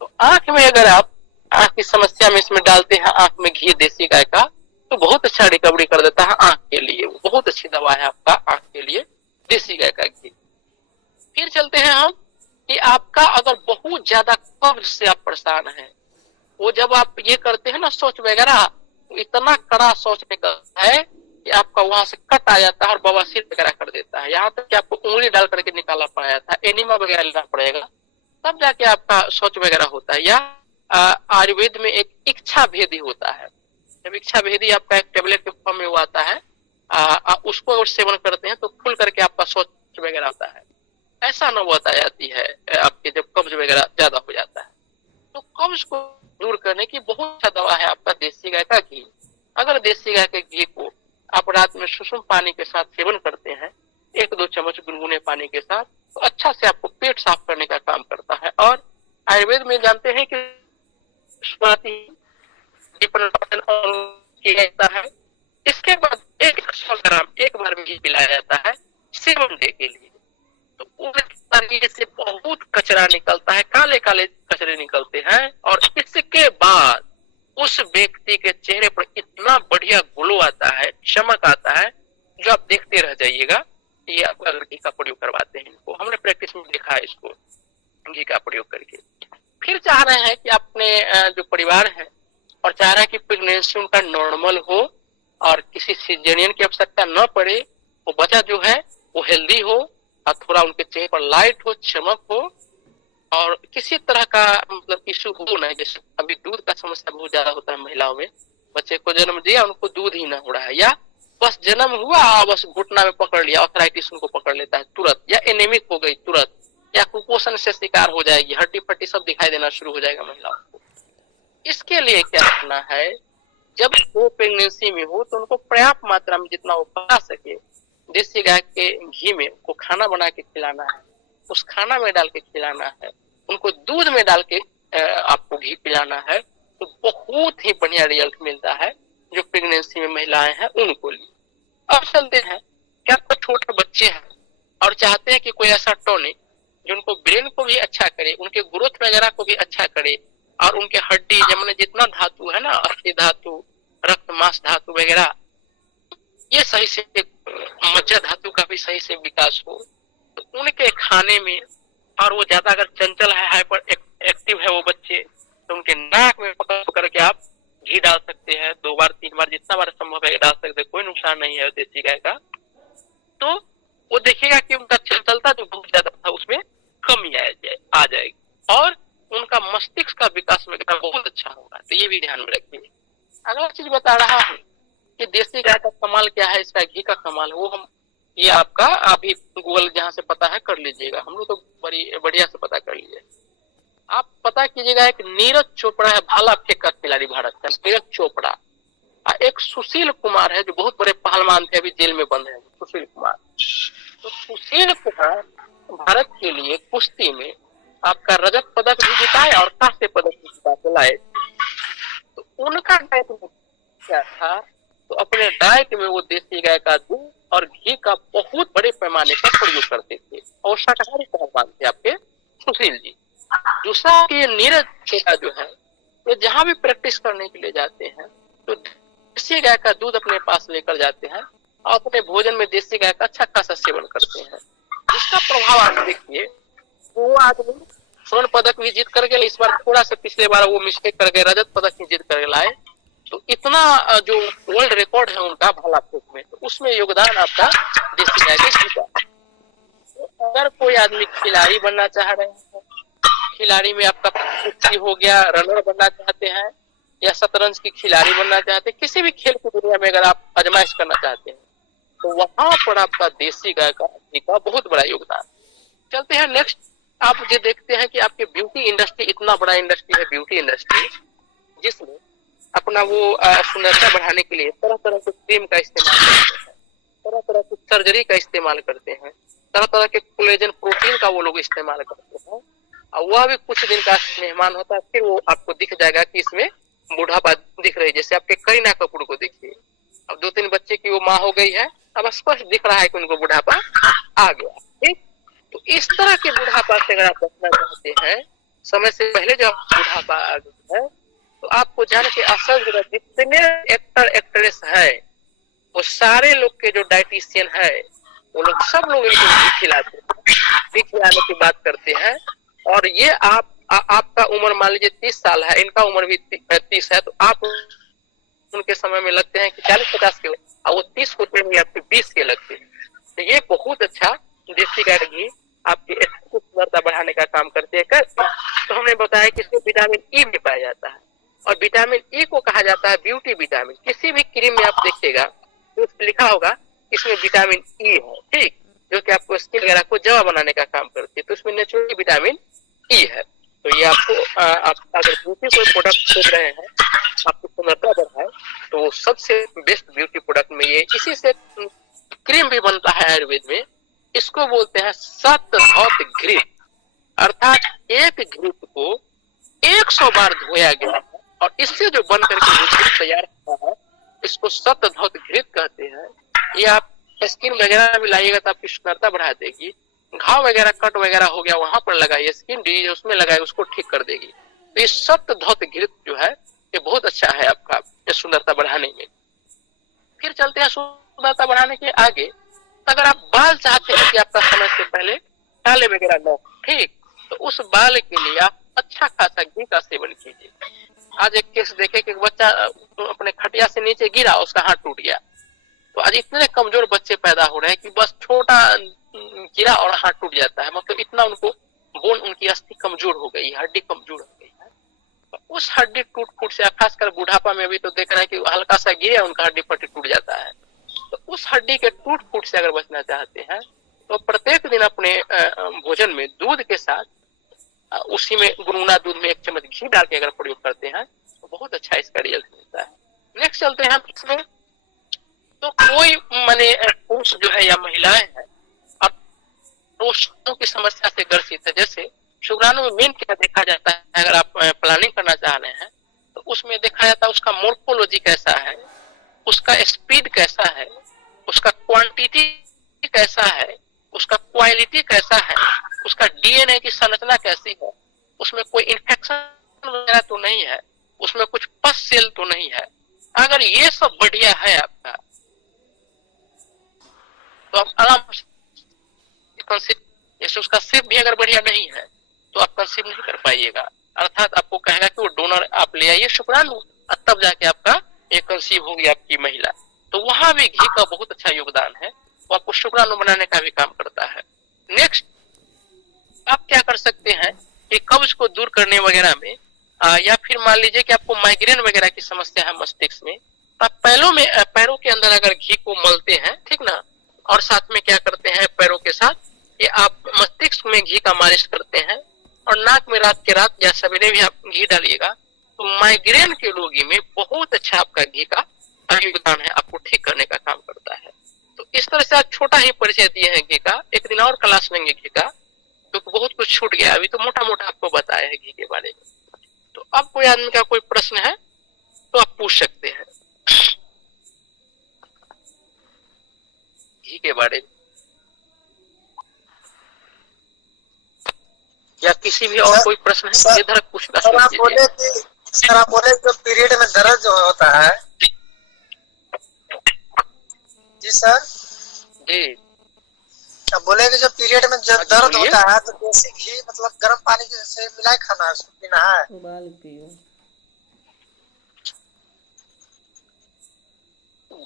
तो आंख में अगर आप आंख की समस्या में इसमें डालते हैं आंख में घी देसी गाय का, तो बहुत अच्छा रिकवरी कर देता है आंख के लिए, बहुत अच्छी दवा है आपका आंख के लिए देसी गाय का घी। फिर चलते हैं हम कि आपका अगर बहुत ज्यादा कब्ज से आप परेशान हैं, वो जब आप ये करते हैं ना शौच वगैरह, इतना कड़ा शौच निकलता है कि आपका वहां से कट आ जाता है और बवासीर वगैरह कर देता है, यहाँ तक कि आपको उंगली डाल करके निकाला पड़ा था, एनिमा वगैरह लेना पड़ेगा तब जाके आपका शौच वगैरह होता है। या आयुर्वेद में एक इच्छा भेदी होता है, जब इच्छा भेदी आपका एक टेबलेट के फॉर्म में वो आता है, उसको अगर सेवन करते हैं तो खुल करके आपका शौच वगैरह होता है, ऐसा नौबत आ जाती है आपके जब कब्ज वगैरह ज्यादा हो जाता है। तो कब्ज को दूर करने की बहुत अच्छा दवा है आपका देसी गाय का घी। अगर देसी गाय के घी को आप रात में सुसुम पानी के साथ सेवन करते हैं, 1-2 चम्मच गुनगुने पानी के साथ, तो अच्छा से आपको पेट साफ करने का काम करता है। और आयुर्वेद में जानते हैं कि किया जाता है। इसके बाद 100 ग्राम एक बार में घी पिलाया जाता है 7 डे के लिए। तो शरीर से बहुत कचरा निकलता है, काले काले कचरे निकलते हैं, और इसके बाद उस व्यक्ति के चेहरे पर इतना बढ़िया ग्लो आता है, चमक आता है, जो आप देखते रह जाइएगा। ये आप अगर घी का प्रयोग करवाते हैं इनको, हमने प्रैक्टिस में देखा है इसको घी का प्रयोग करके। फिर चाह रहे हैं कि अपने जो परिवार है और चाह रहे हैं कि प्रेगनेंसी उनका नॉर्मल हो और किसी सिजेरियन की आवश्यकता न पड़े, वो बच्चा जो है वो हेल्दी हो और थोड़ा उनके चेहरे पर लाइट हो, चमक हो, और किसी तरह का मतलब इशू हो नहीं। जैसे अभी दूध का समस्या बहुत ज्यादा होता है महिलाओं में, बच्चे को जन्म दिया उनको दूध ही ना हो रहा है, या बस जन्म हुआ बस घुटना में पकड़ लिया, आर्थराइटिस उनको पकड़ लेता है तुरंत, या एनीमिक हो गई तुरंत, या कुपोषण से शिकार हो जाएगी, हड्डी पट्टी सब दिखाई देना शुरू हो जाएगा महिलाओं को। इसके लिए क्या करना है, जब वो प्रेगनेंसी में हो तो उनको पर्याप्त मात्रा में जितना वो पका सके देसी गाय के घी में उनको खाना बना के खिलाना है, उस खाना में डाल के खिलाना है, उनको दूध में डाल के आपको घी पिलाना है, तो बहुत ही बढ़िया रिजल्ट मिलता है जो प्रेगनेंसी में महिलाएं हैं उनको लिए। अब चलते हैं, क्या कोई छोटे बच्चे हैं और चाहते हैं कि कोई ऐसा टॉनिक जो उनको ब्रेन को भी अच्छा करे, उनके ग्रोथ वगैरह को भी अच्छा करे, और उनके हड्डी जमने जितना धातु है ना, अस्थि धातु, रक्त मांस धातु वगैरह, ये सही से, मज्जा धातु का भी सही से विकास हो, तो उनके खाने में, और वो ज्यादा अगर चंचल है, हाइपर एक्टिव है वो बच्चे, तो उनके नाक में पकड़ करके आप घी डाल सकते हैं, 2 बार 3 बार जितना बार संभव है डाल सकते हैं, कोई नुकसान नहीं है देसी गाय का। तो वो देखिएगा कि उनका चंचलता जो बहुत ज्यादा था उसमें कमी आ जाएगी, और उनका मस्तिष्क का विकास में बहुत अच्छा होगा। तो ये भी ध्यान में रखिए। अगला चीज बता रहा हूँ कि देसी गाय का कमाल क्या है, इसका घी का कमाल, वो हम ये आपका अभी गूगल जहाँ से पता है कर लीजिएगा, हम लोग तो बड़ी बढ़िया से पता कर लीजिए। आप पता कीजिएगा, एक नीरज चोपड़ा है, भाला फेंक का खिलाड़ी भारत का, नीरज चोपड़ा। एक सुशील कुमार है जो बहुत बड़े पहलवान थे, अभी जेल में बंद है, सुशील कुमार। तो सुशील कुमार भारत के लिए कुश्ती में आपका रजत पदक भी जिताए और कांस्य पदक भी जिता के लाए। तो उनका डाइट क्या था, तो अपने डाइट में वो देसी गाय का दूध और घी का बहुत बड़े पैमाने पर प्रयोग करते थे, और शाकाहारी पहलवान थे आपके सुशील जी। दूसरा कि नीरज चोपड़ा जो है, वो जहाँ भी प्रैक्टिस करने के लिए जाते हैं तो देसी गाय का दूध अपने पास लेकर जाते हैं, और अपने भोजन में देसी गाय का अच्छा खासा सेवन करते हैं। इसका प्रभाव आप देखिए, वो आदमी स्वर्ण पदक भी जीत करके, इस बार थोड़ा सा पिछले बार वो मिस्टेक करके रजत पदक भी जीत करके लाए। तो इतना जो वर्ल्ड रिकॉर्ड है उनका भाला फेंक में, तो उसमें योगदान आपका देसी गाय के घी का। तो अगर कोई आदमी खिलाड़ी बनना चाह रहे हैं, खिलाड़ी में आपका कुश्ती हो गया, रनर बनना चाहते हैं, या शतरंज की खिलाड़ी बनना चाहते हैं, किसी भी खेल की दुनिया में अगर आप आजमाइश करना चाहते हैं, तो वहां पर आपका देसी गाय का घी का बहुत बड़ा योगदान। चलते हैं नेक्स्ट। आप ये देखते हैं कि आपके ब्यूटी इंडस्ट्री, इतना बड़ा इंडस्ट्री है ब्यूटी इंडस्ट्री, जिसमें अपना वो सुंदरता बढ़ाने के लिए तरह तरह के क्रीम का इस्तेमाल करते हैं, तरह तरह की सर्जरी का इस्तेमाल करते हैं, तरह तरह के कोलेजन प्रोटीन का वो लोग इस्तेमाल करते हैं, और वह भी कुछ दिन का मेहमान होता है, फिर वो आपको दिख जाएगा कि इसमें बुढ़ापा दिख रही है। जैसे आपके करीना कपूर को देखिए, अब 2-3 बच्चे की वो माँ हो गई है, अब स्पष्ट दिख रहा है कि उनको बुढ़ापा आ गया। ठीक, तो इस तरह के बुढ़ापा से अगर आप बचना चाहते हैं, समय से पहले जब बुढ़ापा आ गया है, तो आपको जान के आश्चर्य, जितने एक्टर एक्ट्रेस है वो सारे लोग के जो डाइटिशियन है, वो लोग सब लोग इनको घी खिलाते हैं, घी खिलाने की बात करते हैं। और ये आपका उम्र मान लीजिए 30 साल है, इनका उम्र भी 30 है, तो आप उनके समय में लगते हैं कि 40-50 के, और वो 30 होते हैं आपके 20 के लगते हैं। तो ये बहुत अच्छा देसी गाय का घी आपकी सुंदरता बढ़ाने का काम करते हैं। तो हमने बताया कि इसमें विटामिन ई भी पाया जाता है, और विटामिन ई को कहा जाता है ब्यूटी विटामिन। किसी भी क्रीम में आप देखिएगा तो उसमें लिखा होगा इसमें विटामिन ई है, ठीक, जो कि आपको स्किन वगैरह को जवा बनाने का काम करती है, तो उसमें नेचुरली विटामिन ई है। तो ये आपको आप अगर ब्यूटी कोई प्रोडक्ट खोज रहे हैं, आपकी सुंदरता बढ़ाए, तो सबसे बेस्ट ब्यूटी प्रोडक्ट में ये, इसी से क्रीम भी बनता है आयुर्वेद में, इसको बोलते हैं शतधौत घृत, अर्थात एक घृत को 100 बार धोया गया है और इससे जो बन करके घृत तैयार हुआ है इसको शतधौत घृत कहते हैं। ये आप स्किन वगैरह में लाइएगा तो आपकी सुंदरता बढ़ा देगी। घाव वगैरह कट वगैरह हो गया वहां पर लगाइए, स्किन डिजीज उसमें लगाए उसको ठीक कर देगी। तो ये शतधौत घृत जो है ये बहुत अच्छा है आपका ये सुंदरता बढ़ाने में। फिर चलते हैं सुंदरता बढ़ाने के आगे। अगर आप बाल चाहते हैं कि आपका समय से पहले काले वगैरह न हो, ठीक, तो उस बाल के लिए आप अच्छा खासा घी का सेवन कीजिए। आज एक केस देखे कि एक बच्चा अपने खटिया से नीचे गिरा, उसका हाथ टूट गया। तो आज इतने कमजोर बच्चे पैदा हो रहे हैं कि बस छोटा गिरा और हाथ टूट जाता है, मतलब इतना उनको बोन, उनकी अस्थि कमजोर हो गई, हड्डी कमजोर हो गई है। तो उस हड्डी टूट फूट से, खासकर बुढ़ापा में भी तो देख रहे हैं कि हल्का सा गिरे उनका हड्डी पट्टी टूट जाता है। तो उस हड्डी के टूट फूट से अगर बचना चाहते हैं तो प्रत्येक दिन अपने भोजन में दूध के साथ उसी में गुनगुना दूध में 1 चम्मच घी डाल के अगर प्रयोग करते हैं तो बहुत अच्छा इसका रिजल्ट मिलता है। नेक्स्ट चलते हैं इसमें। तो कोई माने पुरुष जो है या महिलाएं हैं और रोशनों की समस्या से ग्रसित है, जैसे शुक्राणु में मेन क्या देखा जाता है, अगर आप प्लानिंग करना चाह रहे हैं तो उसमें देखा जाता है उसका मोर्फोलॉजी कैसा है, उसका स्पीड कैसा है, उसका क्वांटिटी कैसा है, उसका क्वालिटी कैसा है, उसका डीएनए की संरचना कैसी है, उसमें कोई इन्फेक्शन वगैरह तो नहीं है, उसमें कुछ पस सेल तो नहीं है। अगर ये सब बढ़िया है आपका तो आप आराम से कंसीव, जैसे उसका सिर्फ भी अगर बढ़िया नहीं है तो आप कंसीव नहीं कर पाइएगा। अर्थात आपको कहेगा कि वो डोनर आप ले आइए शुक्राणु, तब जाके आपका ये कंसीव होगी आपकी महिला। तो वहां भी घी का बहुत अच्छा योगदान है, वो आपको शुक्राणु बनाने का भी काम करता है। नेक्स्ट आप क्या कर सकते हैं कि कब्ज को दूर करने वगैरह में या फिर मान लीजिए कि आपको माइग्रेन वगैरह की समस्या है मस्तिष्क में, तो आप पैरों के अंदर अगर घी को मलते हैं, ठीक ना, और साथ में क्या करते हैं पैरों के साथ ये आप मस्तिष्क में घी का मालिश करते हैं और नाक में रात के रात या सवेरे भी आप घी डालिएगा, तो माइग्रेन के रोगी में बहुत अच्छा आपका घी का योगदान है, आपको ठीक करने का काम करता है। तो इस तरह से आज छोटा ही परिचय दिए हैं घी का, एक दिन और क्लास लेंगे घी का, क्योंकि बहुत कुछ छूट गया, अभी तो मोटा मोटा आपको बताया है घी के बारे में। तो अब कोई आदमी का कोई प्रश्न है तो आप पूछ सकते हैं घी के बारे में, या किसी भी और कोई प्रश्न है इधर पूछना। सर आप बोले जो पीरियड में दर्द जो होता है, जी सर जी, अब बोले कि जो पीरियड में जब दर्द होता है तो देसी घी मतलब गर्म पानी से मिलाए खाना है, उसको पीना है, उबाल पियो।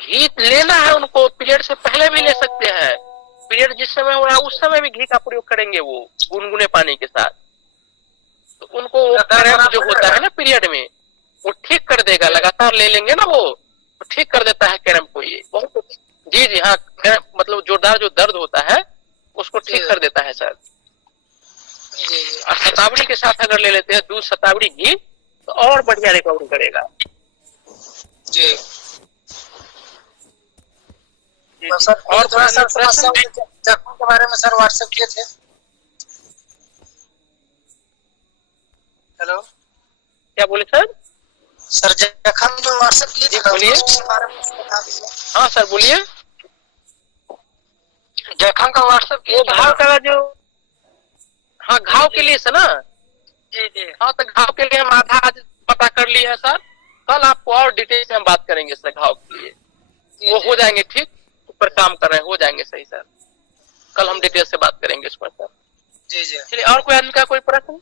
घी लेना है उनको, पीरियड से पहले भी ले सकते हैं, पीरियड जिस समय हो रहा है उस समय भी घी का प्रयोग करेंगे वो गुनगुने पानी के साथ। तो उनको क्रैम्प जो होता है ना पीरियड में वो ठीक कर देगा, लगातार ले लेंगे ना वो ठीक कर देता है क्रैम्प को। ये बहुत जी जी हाँ, मतलब जोरदार जो दर्द होता है उसको ठीक कर देता है सर। और शतावरी के साथ अगर ले लेते हैं दूध शतावरी घी तो और बढ़िया रिकवरी करेगा जी। तो सर और थोड़ा सा जख्म के बारे में सर व्हाट्सएप किए थे। हेलो क्या बोले सर? सर जख्म जो व्हाट्सएप किए थे बोलिए। हाँ सर बोलिए। जख्म का व्हाट्सएप किए, घाव का जो, हाँ घाव के लिए सर ना, जी जी हाँ तो घाव के लिए हम आधा आज पता कर लिए हैं सर, कल आपको और डिटेल से हम बात करेंगे सर घाव के लिए। वो हो जाएंगे ठीक, ऊपर काम कर रहे हैं, हो जाएंगे सही सर, कल हम डिटेल से बात करेंगे इस पर सर। जी जी। चलिए और कोई आदमी का कोई प्रश्न?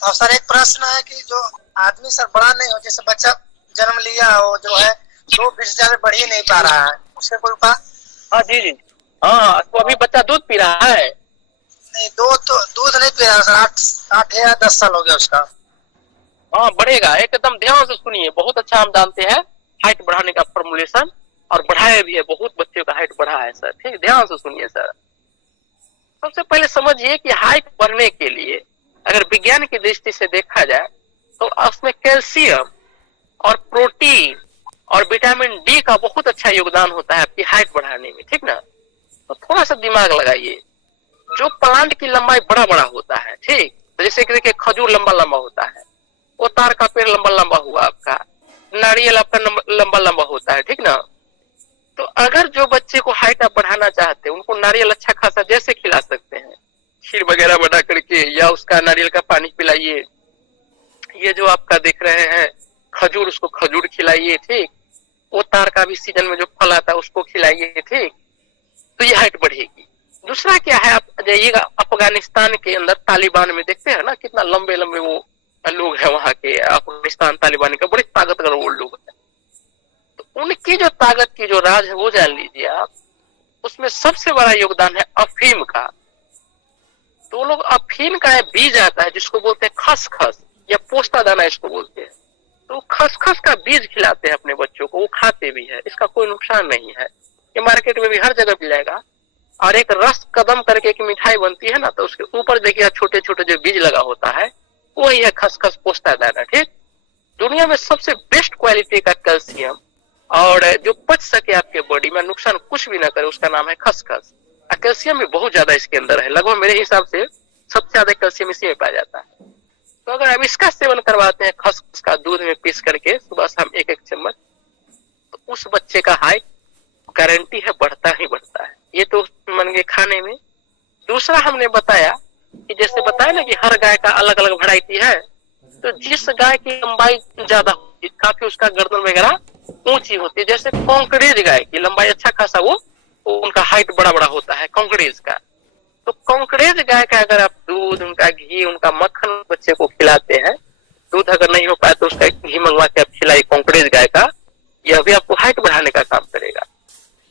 और सर एक प्रश्न है कि जो आदमी सर बड़ा नहीं हो, जैसे बच्चा जन्म लिया हो जो है 2 फीट से ज्यादा बढ़ ही नहीं पा रहा है, उसके कोई उपाय? हाँ जी जी हाँ, तो अभी बच्चा दूध पी रहा है? नहीं दूध नहीं पी रहा सर, 8 या 10 साल हो गया उसका। हाँ बढ़ेगा, एकदम ध्यान से सुनिए, बहुत अच्छा हम जानते हैं हाइट बढ़ाने का फॉर्मुलेशन, और बढ़ाया भी है, बहुत बच्चों का हाइट बढ़ा है सर, ठीक, ध्यान से सुनिए सर। सबसे पहले समझिए कि हाइट बढ़ने के लिए अगर विज्ञान की दृष्टि से देखा जाए तो उसमें कैल्शियम और प्रोटीन और विटामिन डी का बहुत अच्छा योगदान होता है आपकी हाइट बढ़ाने में, ठीक ना। तो थोड़ा सा दिमाग लगाइए, जो प्लांट की लंबाई बड़ा बड़ा होता है, ठीक, तो जैसे कि देखिए खजूर लंबा लंबा होता है, वो तार का पेड़ लंबा लंबा हुआ आपका, नारियल आपका लंबा लंबा होता है, ठीक ना। तो अगर जो बच्चे को हाइट आप बढ़ाना चाहते हैं, उनको नारियल अच्छा खासा जैसे खिला सकते हैं, खीर वगैरह बना करके, या उसका नारियल का पानी पिलाइए, ये जो आपका देख रहे हैं खजूर, उसको खजूर खिलाइए, ठीक, वो तार का भी सीजन में जो फल आता है उसको खिलाइए, ठीक, तो ये हाइट बढ़ेगी। दूसरा क्या है, आप जाइएगा अफगानिस्तान के अंदर तालिबान में, देखते हैं ना कितना लंबे लंबे वो लोग हैं वहां के, अफगानिस्तान तालिबान के बड़े ताकतवर वो लोग हैं। तो उनकी जो ताकत की जो राज है वो जान लीजिए आप, उसमें सबसे बड़ा योगदान है अफीम का। तो लोग अफीम का बीज आता है जिसको बोलते हैं खसखस या पोस्ता दाना इसको बोलते हैं, तो खसखस का बीज खिलाते हैं अपने बच्चों को, वो खाते भी है, इसका कोई नुकसान नहीं है, ये मार्केट में भी हर जगह मिल जाएगा। और एक रस कदम करके एक मिठाई बनती है ना, तो उसके ऊपर देखिए छोटे छोटे जो बीज लगा होता है वही है खसखस पोस्ता दाना, ठीक। दुनिया में सबसे बेस्ट क्वालिटी का कैल्शियम और जो पच सके आपके बॉडी में, नुकसान कुछ भी ना करे, उसका नाम है खसखस। कैल्शियम भी बहुत ज्यादा इसके अंदर है, लगभग मेरे हिसाब से सबसे ज्यादा कैल्शियम इसी में पाया जाता है। तो अगर आप इसका सेवन करवाते हैं खसखस का दूध में पीस करके सुबह शाम एक एक चम्मच, तो उस बच्चे का हाइट गारंटी है बढ़ता ही बढ़ता है। ये तो मन के खाने में। दूसरा हमने बताया कि जैसे बताया ना कि हर गाय का अलग अलग वैरायटी है, तो जिस गाय की लंबाई ज्यादा होती है, काफी उसका गर्दन वगैरह ऊंची होती है, जैसे कॉन्करेज गाय की लंबाई अच्छा खासा वो उनका हाइट बड़ा बड़ा होता है कॉन्करेज का। तो कॉन्करेज गाय का अगर आप दूध, उनका घी, उनका मक्खन बच्चे को खिलाते हैं, दूध अगर नहीं हो पाए तो उसका घी मंगवा के आप खिलाइए कॉन्करेज गाय का, यह भी आपको हाइट बढ़ाने का काम करेगा।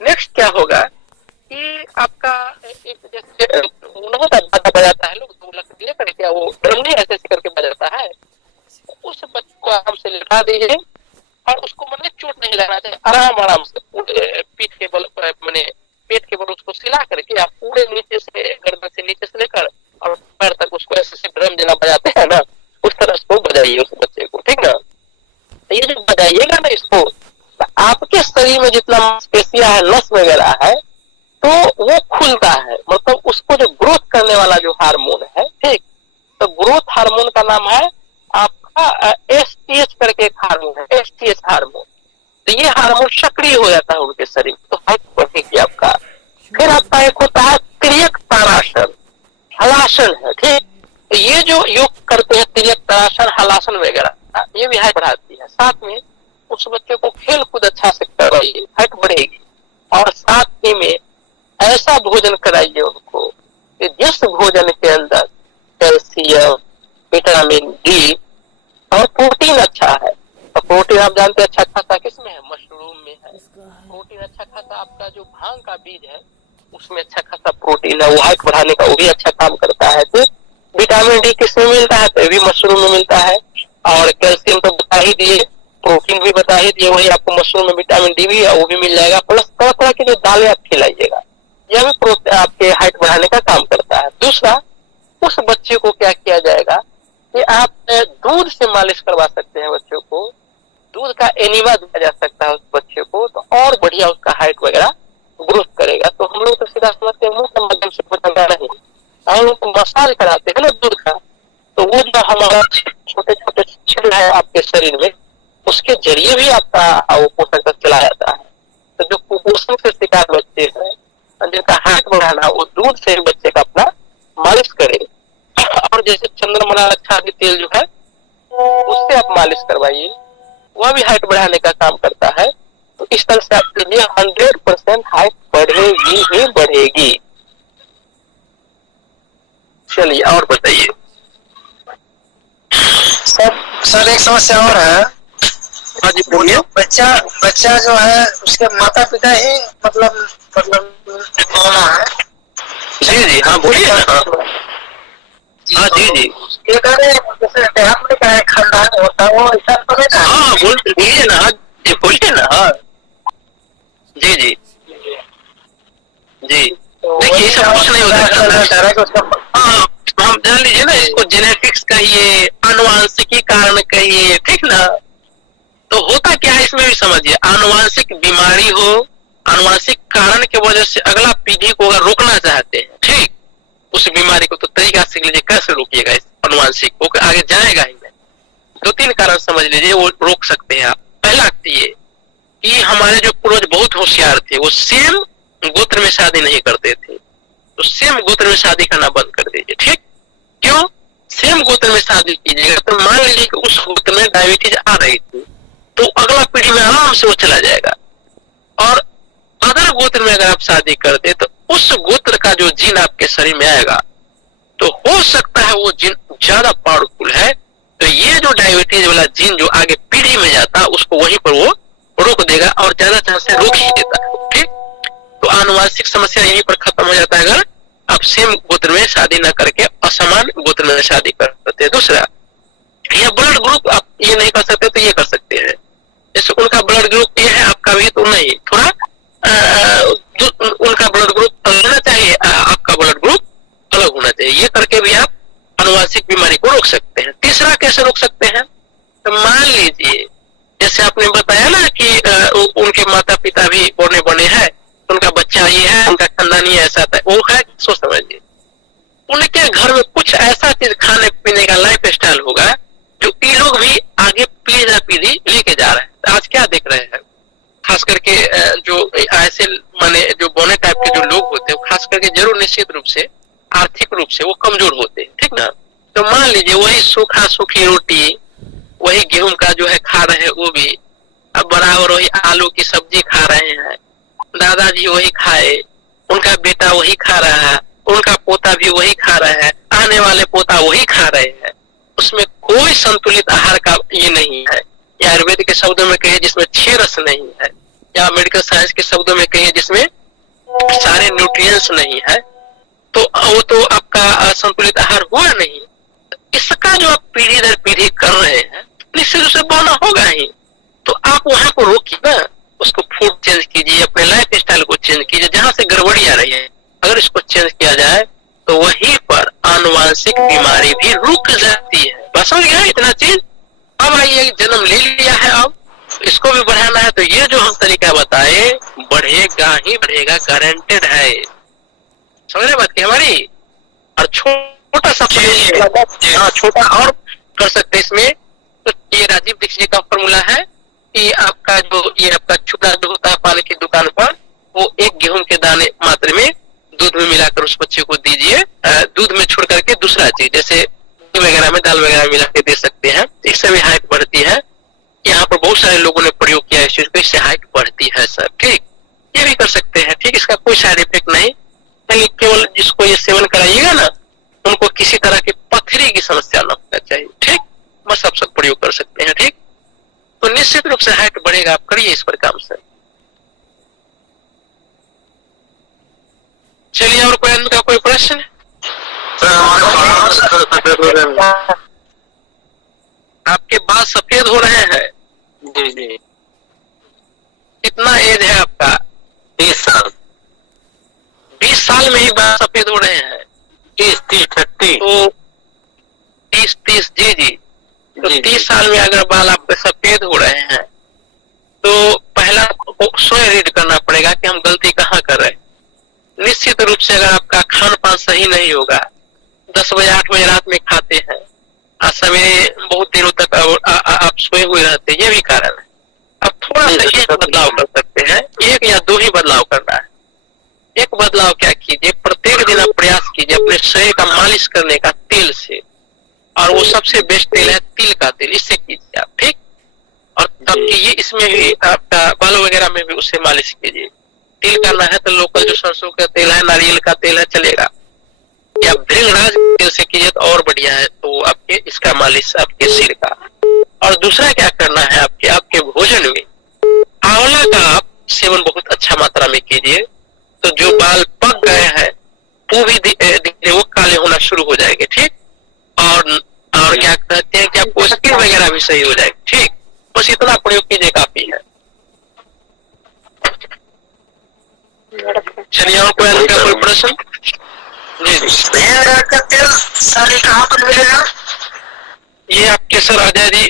नेक्स्ट क्या होगा कि आपका एक जैसे उन्होंने बाजा बजाता है लोग, तो लकड़ी लेकर क्या वो ड्रम नहीं ऐसे करके बजाता है, उस बच्चे को आराम से लिटा दीजिए और उसको मैंने चोट नहीं लगाना चाहिए, आराम आराम से पीठ के बल मैंने पेट के बल उसको सिला करके आप पूरे नीचे से गर्दन से नीचे से लेकर और पैर तक उसको ऐसे ड्रम जना बजाते हैं ना, उस तरह उसको बजाइए उस बच्चे को, ठीक ना। ये जो बजाइएगा ना इसको, तो आपके शरीर में जितना मांसपेशियां है, नस वगैरह है, तो वो खुलता है, मतलब उसको जो ग्रोथ करने वाला जो हार्मोन है, ठीक, तो ग्रोथ हार्मोन का नाम है आपका एसटीएच करके एक हार्मोन है, एसटीएच हार्मोन। तो ये हार्मोन सक्रिय हो जाता है उनके शरीर में, तो हाइट बढ़ेगी आपका। फिर आपका एक होता है तिर्यक ताड़ासन, हलासन है, ठीक। तो ये जो योग करते हैं तिर्यक ताड़ासन, हलासन वगैरह, ये भी हाइट बढ़ाती है। साथ में उस बच्चे को खेल कूद अच्छा से करवाइए, हाइट बढ़ेगी। और साथ ही में ऐसा भोजन कराइए उनको कि जिस भोजन के अंदर कैल्शियम, विटामिन डी और प्रोटीन अच्छा है। और प्रोटीन आप जानते हैं अच्छा खासा किसमें है, मशरूम में है। प्रोटीन अच्छा खासा आपका जो भांग का बीज है उसमें अच्छा खासा प्रोटीन है, वो हाइट बढ़ाने का वो भी अच्छा काम करता है। तो विटामिन डी किसमें मिलता है, तो ये भी मशरूम में मिलता है। और कैल्शियम तो बता ही दिए, प्रोटीन भी बता ही दिए, वही आपको मशरूम में विटामिन डी भी है, वो भी मिल जाएगा। प्लस तरह तरह की जो दालें आप खिलाइएगा, यह भी आपके हाइट बढ़ाने का काम करता है। दूसरा, उस बच्चे को क्या किया जाएगा कि आप दूध से मालिश करवा सकते हैं बच्चों को, दूध का एनिमा दिया जा सकता है उस बच्चे को, तो और बढ़िया उसका हाइट वगैरह ग्रोथ करेगा। तो हम लोग तो सीधा समझते हैं मुंह के माध्यम से बताना नहीं, हम लोग मसाज कराते हैं ना दूध का, तो वो जो हमारा छोटे छोटे छिद्र है आपके शरीर में, उसके जरिए भी आपका वो पोषक तत्व चला जाता है। तो जो कुपोषण से शिकार बच्चे हैं जिनका हाइट बढ़ाना, वो दूध से बच्चे का अपना मालिश करे। और जैसे चंद्रमना अच्छा तेल जो है उससे आप मालिश करवाइए, वह भी हाइट बढ़ाने का काम करता है। तो इस तरह से आपके लिए 100% हाइट बढ़ेगी ही बढ़ेगी। चलिए और बताइए सर एक समस्या और है। हाँ जी बोलिए। बच्चा जो है उसके माता पिता ही मतलब होना है। जी जी हाँ बोलिए ना। हाँ जी जी ये कह रहे जैसे देहात में क्या है खानदान होता है, वो ऐसा तो नहीं ना। हाँ बोलिए ना, बोलिए ना। हाँ जी जी जी, देखिए सब कुछ नहीं होता। हाँ हम जान लीजिए ना, इसको जेनेटिक्स कहिए, अनुवांशिकी कारण कहिए, ठीक ना। तो होता क्या है इसमें भी समझिए, आनुवांशिक बीमारी हो, आनुवांशिक कारण की वजह से अगला पीढ़ी को अगर रोकना चाहते हैं, ठीक, उस बीमारी को, तो तरीका सीख लीजिए कैसे रोकिएगा इस अनुवांशिक को, आगे जाएगा ही नहीं। 2-3 कारण समझ लीजिए वो रोक सकते हैं आप। पहला ये कि हमारे जो पूर्वज बहुत होशियार थे, वो सेम गोत्र में शादी नहीं करते थे, तो सेम गोत्र में शादी करना बंद कर दीजिए, ठीक। क्यों सेम गोत्र में शादी कीजिएगा, तो मान लीजिए कि उस गोत्र में डायबिटीज आ रही थी, तो अगला पीढ़ी में आराम से वो चला जाएगा। और अदर गोत्र में अगर आप शादी करते तो उस गोत्र का जो जीन आपके शरीर में आएगा, तो हो सकता है वो जीन ज्यादा पावरफुल है, तो ये जो डायबिटीज वाला जीन जो आगे पीढ़ी में जाता है उसको वहीं पर वो रोक देगा और ज्यादा चांस से रोक ही देता है, ठीक। तो आनुवांशिक समस्या यहीं पर खत्म हो जाता है अगर आप सेम गोत्र में शादी न करके असमान गोत्र में शादी करते हैं। दूसरा, ये ब्लड ग्रुप आप ये नहीं कर सकते तो ये कर सकते हैं, जैसे उनका ब्लड ग्रुप ये है आपका भी तो नहीं, थोड़ा उनका ब्लड ग्रुप अलग होना चाहिए, आपका ब्लड ग्रुप अलग होना चाहिए, ये करके भी आप आनुवांशिक बीमारी को रोक सकते हैं। तीसरा कैसे रोक सकते हैं, तो मान लीजिए जैसे आपने बताया ना कि उनके माता पिता भी बने हैं, उनका बच्चा ये है, उनका खानदान ये ऐसा था, वो है, सोच समझिए उनके घर में कुछ ऐसा चीज खाने पीने का लाइफ स्टाइल होगा जो ये लोग भी आगे पीढ़ी दर पीढ़ी लेके जा रहे हैं। आज क्या देख रहे हैं, खास करके जो ऐसे माने जो बोने टाइप के जो लोग होते हैं, खास करके जरूर निश्चित रूप से आर्थिक रूप से वो कमजोर होते हैं, ठीक ना। तो मान लीजिए वही सूखा सूखी रोटी, वही गेहूं का जो है खा रहे हैं, वो भी अब बराबर वही आलू की सब्जी खा रहे हैं, दादाजी वही खाए, उनका बेटा वही खा रहा है, उनका पोता भी वही खा रहा है, आने वाले पोता वही खा रहे हैं, उसमें कोई संतुलित आहार का ये नहीं है, या आयुर्वेद के शब्दों में कहिए जिसमें 6 रस नहीं है, या मेडिकल साइंस के शब्दों में कहिए जिसमें सारे न्यूट्रिएंट्स नहीं है, तो वो तो आपका संतुलित आहार हुआ नहीं। इसका जो आप पीढ़ी दर पीढ़ी कर रहे हैं निश्चित रूप से बना होगा ही, तो आप वहां को रोकिए ना, उसको फूड चेंज कीजिए, अपने लाइफ स्टाइल को चेंज कीजिए, जहां से गड़बड़ी आ रही है अगर इसको चेंज किया जाए तो वहीं पर आनुवांशिक बीमारी भी रुक जाती है। बस समझ गया इतना चीज। अब आइए जन्म ले लिया है, अब इसको भी बढ़ाना है, तो ये जो हम तरीका बताए बढ़ेगा ही बढ़ेगा, गारंटेड है। समझ रहे बात की हमारी। और छोटा सा छोटा और कर सकते इसमें, तो ये राजीव दीक्षित का फॉर्मूला है कि आपका जो ये आपका चूड़ा जो होता है पान की दुकान पर, वो 1 गेहूं के दाने मात्रा में दूध में मिलाकर उस बच्चे को दीजिए, दूध में छोड़ करके दूसरा चीज जैसे वगैरह में दाल वगैरह मिला के दे सकते हैं, इससे भी हाइट बढ़ती है। यहाँ पर बहुत सारे लोगों ने प्रयोग किया इस चीज को, इससे हाइट बढ़ती है सर, ठीक। ये भी कर सकते हैं, ठीक, इसका कोई साइड इफेक्ट नहीं, केवल जिसको ये सेवन कराइएगा ना उनको किसी तरह की पथरी की समस्या न होना चाहिए, ठीक। बस आप सब प्रयोग कर सकते हैं, ठीक। तो निश्चित रूप से हाइट बढ़ेगा, आप करिए इस पर काम से। चलिए, और कोई अन्य का कोई प्रश्न? आपके बाल सफेद हो रहे हैं? जी जी। कितना एज है आपका? 30 साल। 20 साल में ही बाल सफेद हो रहे हैं? 30 30। तो 30 जी जी। तो 30 साल में अगर बाल आपके सफेद हो रहे हैं तो पहला स्वयं रीड करना पड़ेगा कि हम गलती कहाँ कर रहे हैं। निश्चित रूप से अगर आपका खान पान सही नहीं होगा, 10 बजे 8 बजे रात में खाते हैं, आज सवेरे बहुत देरों तक आप सोए हुए रहते हैं, ये भी कारण है। अब थोड़ा सा एक बदलाव कर सकते हैं, 1 या 2 ही बदलाव करना है। एक बदलाव क्या कीजिए, प्रत्येक दिन आप प्रयास कीजिए अपने शरीर का मालिश करने का तेल से, और वो सबसे बेस्ट तेल है तिल का तेल, इससे कीजिए आप, ठीक। और तब कीजिए इसमें भी आपका बाल वगैरह में भी उससे मालिश कीजिए। तेल करना है तो लोकल जो सरसों का तेल है, नारियल का तेल है, चलेगा, या भृंगराज तेल से कीजिए तो और बढ़िया है। तो आपके इसका मालिश आपके सिर का। और दूसरा क्या करना है, आपके भोजन में आंवला का आप सेवन बहुत अच्छा मात्रा में कीजिए, तो जो बाल पक गए हैं वो भी धीरे वो काले होना शुरू हो जाएंगे, ठीक। और क्या कहते हैं कि आपको स्किन वगैरह भी सही हो जाएगी, ठीक। बस इतना प्रयोग कीजिए, काफी है। चलिए, और कोई प्रश्न? जी का तेल सारी कहाँ पर मिलेगा? ये आपके सर अजय जी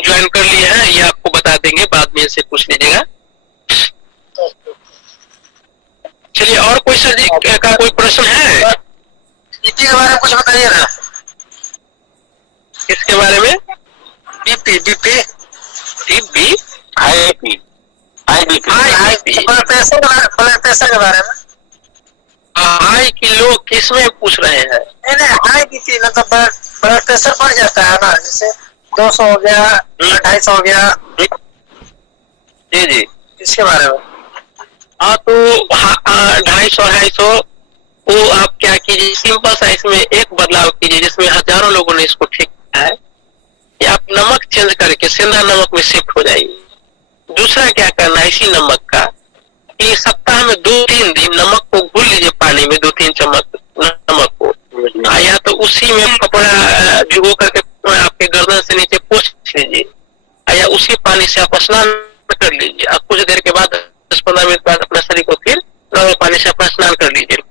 ज्वाइन कर लिए हैं ये आपको बता देंगे, बाद में इनसे पूछ लीजिएगा। चलिए, और कोई सर जी का कोई प्रश्न है? बीपी के बारे में कुछ बताइए ना। इसके बारे में BP BP BP high BP, high BP, blood pressure के बारे में। हाई की लोग किसमें पूछ रहे हैं? नहीं हाई बीपी मतलब ब्लड प्रेशर बढ़ जाता है ना, जैसे 200 हो गया, 250 हो गया। जी जी, इसके बारे में। हाँ तो 250-250 वो आप क्या कीजिए, सिंपल सा इसमें एक बदलाव कीजिए जिसमें हजारों लोगों ने इसको ठीक किया है कि आप नमक चेंज करके सेंधा नमक में शिफ्ट हो जाइए। दूसरा क्या करना है इसी नमक का कि सप्ताह में 2-3 दिन नमक को घुल लीजिए पानी में, 2-3 चम्मच नमक को, या तो उसी में कपड़ा भिगो करके आपके गर्दन से नीचे पोंछ लीजिए, या उसी पानी से आप स्नान कर लीजिए। आप कुछ देर के बाद 10-15 मिनट बाद अपना शरीर को फिर नॉर्मल पानी से अपना स्नान कर लीजिए।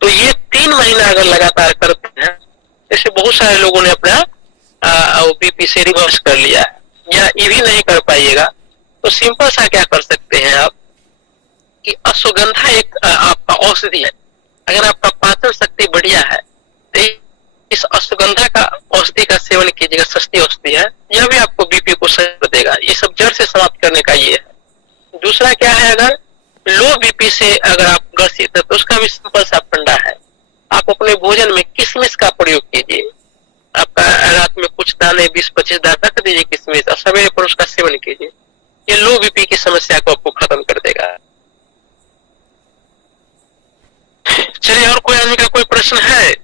तो ये 3 महीना अगर लगातार करते हैं, जैसे बहुत सारे लोगों ने अपना बीपी से रिवर्स कर लिया है। या ये भी नहीं कर पाइएगा तो सिंपल सा क्या कर सकते हैं आप कि अश्वगंधा एक आपका औषधि है। अगर आपका पाचन शक्ति बढ़िया है तो इस अश्वगंधा का औषधि का सेवन कीजिएगा, सस्ती औषधि है, यह भी आपको बीपी को सही कर देगा। ये सब जड़ से समाप्त करने का ये है। दूसरा क्या है, अगर लो बीपी से अगर आप ग्रसित है तो उसका भी सिंपल सा फंडा है, आप अपने भोजन में किशमिश का प्रयोग कीजिए। आपका रात में कुछ दाने 20-25 दाने रख दीजिए किशमिश, और सवेरे पर उसका सेवन कीजिए। ये लो बीपी की समस्या को आपको खत्म कर देगा। चलिए, और कोई आदमी का कोई प्रश्न है?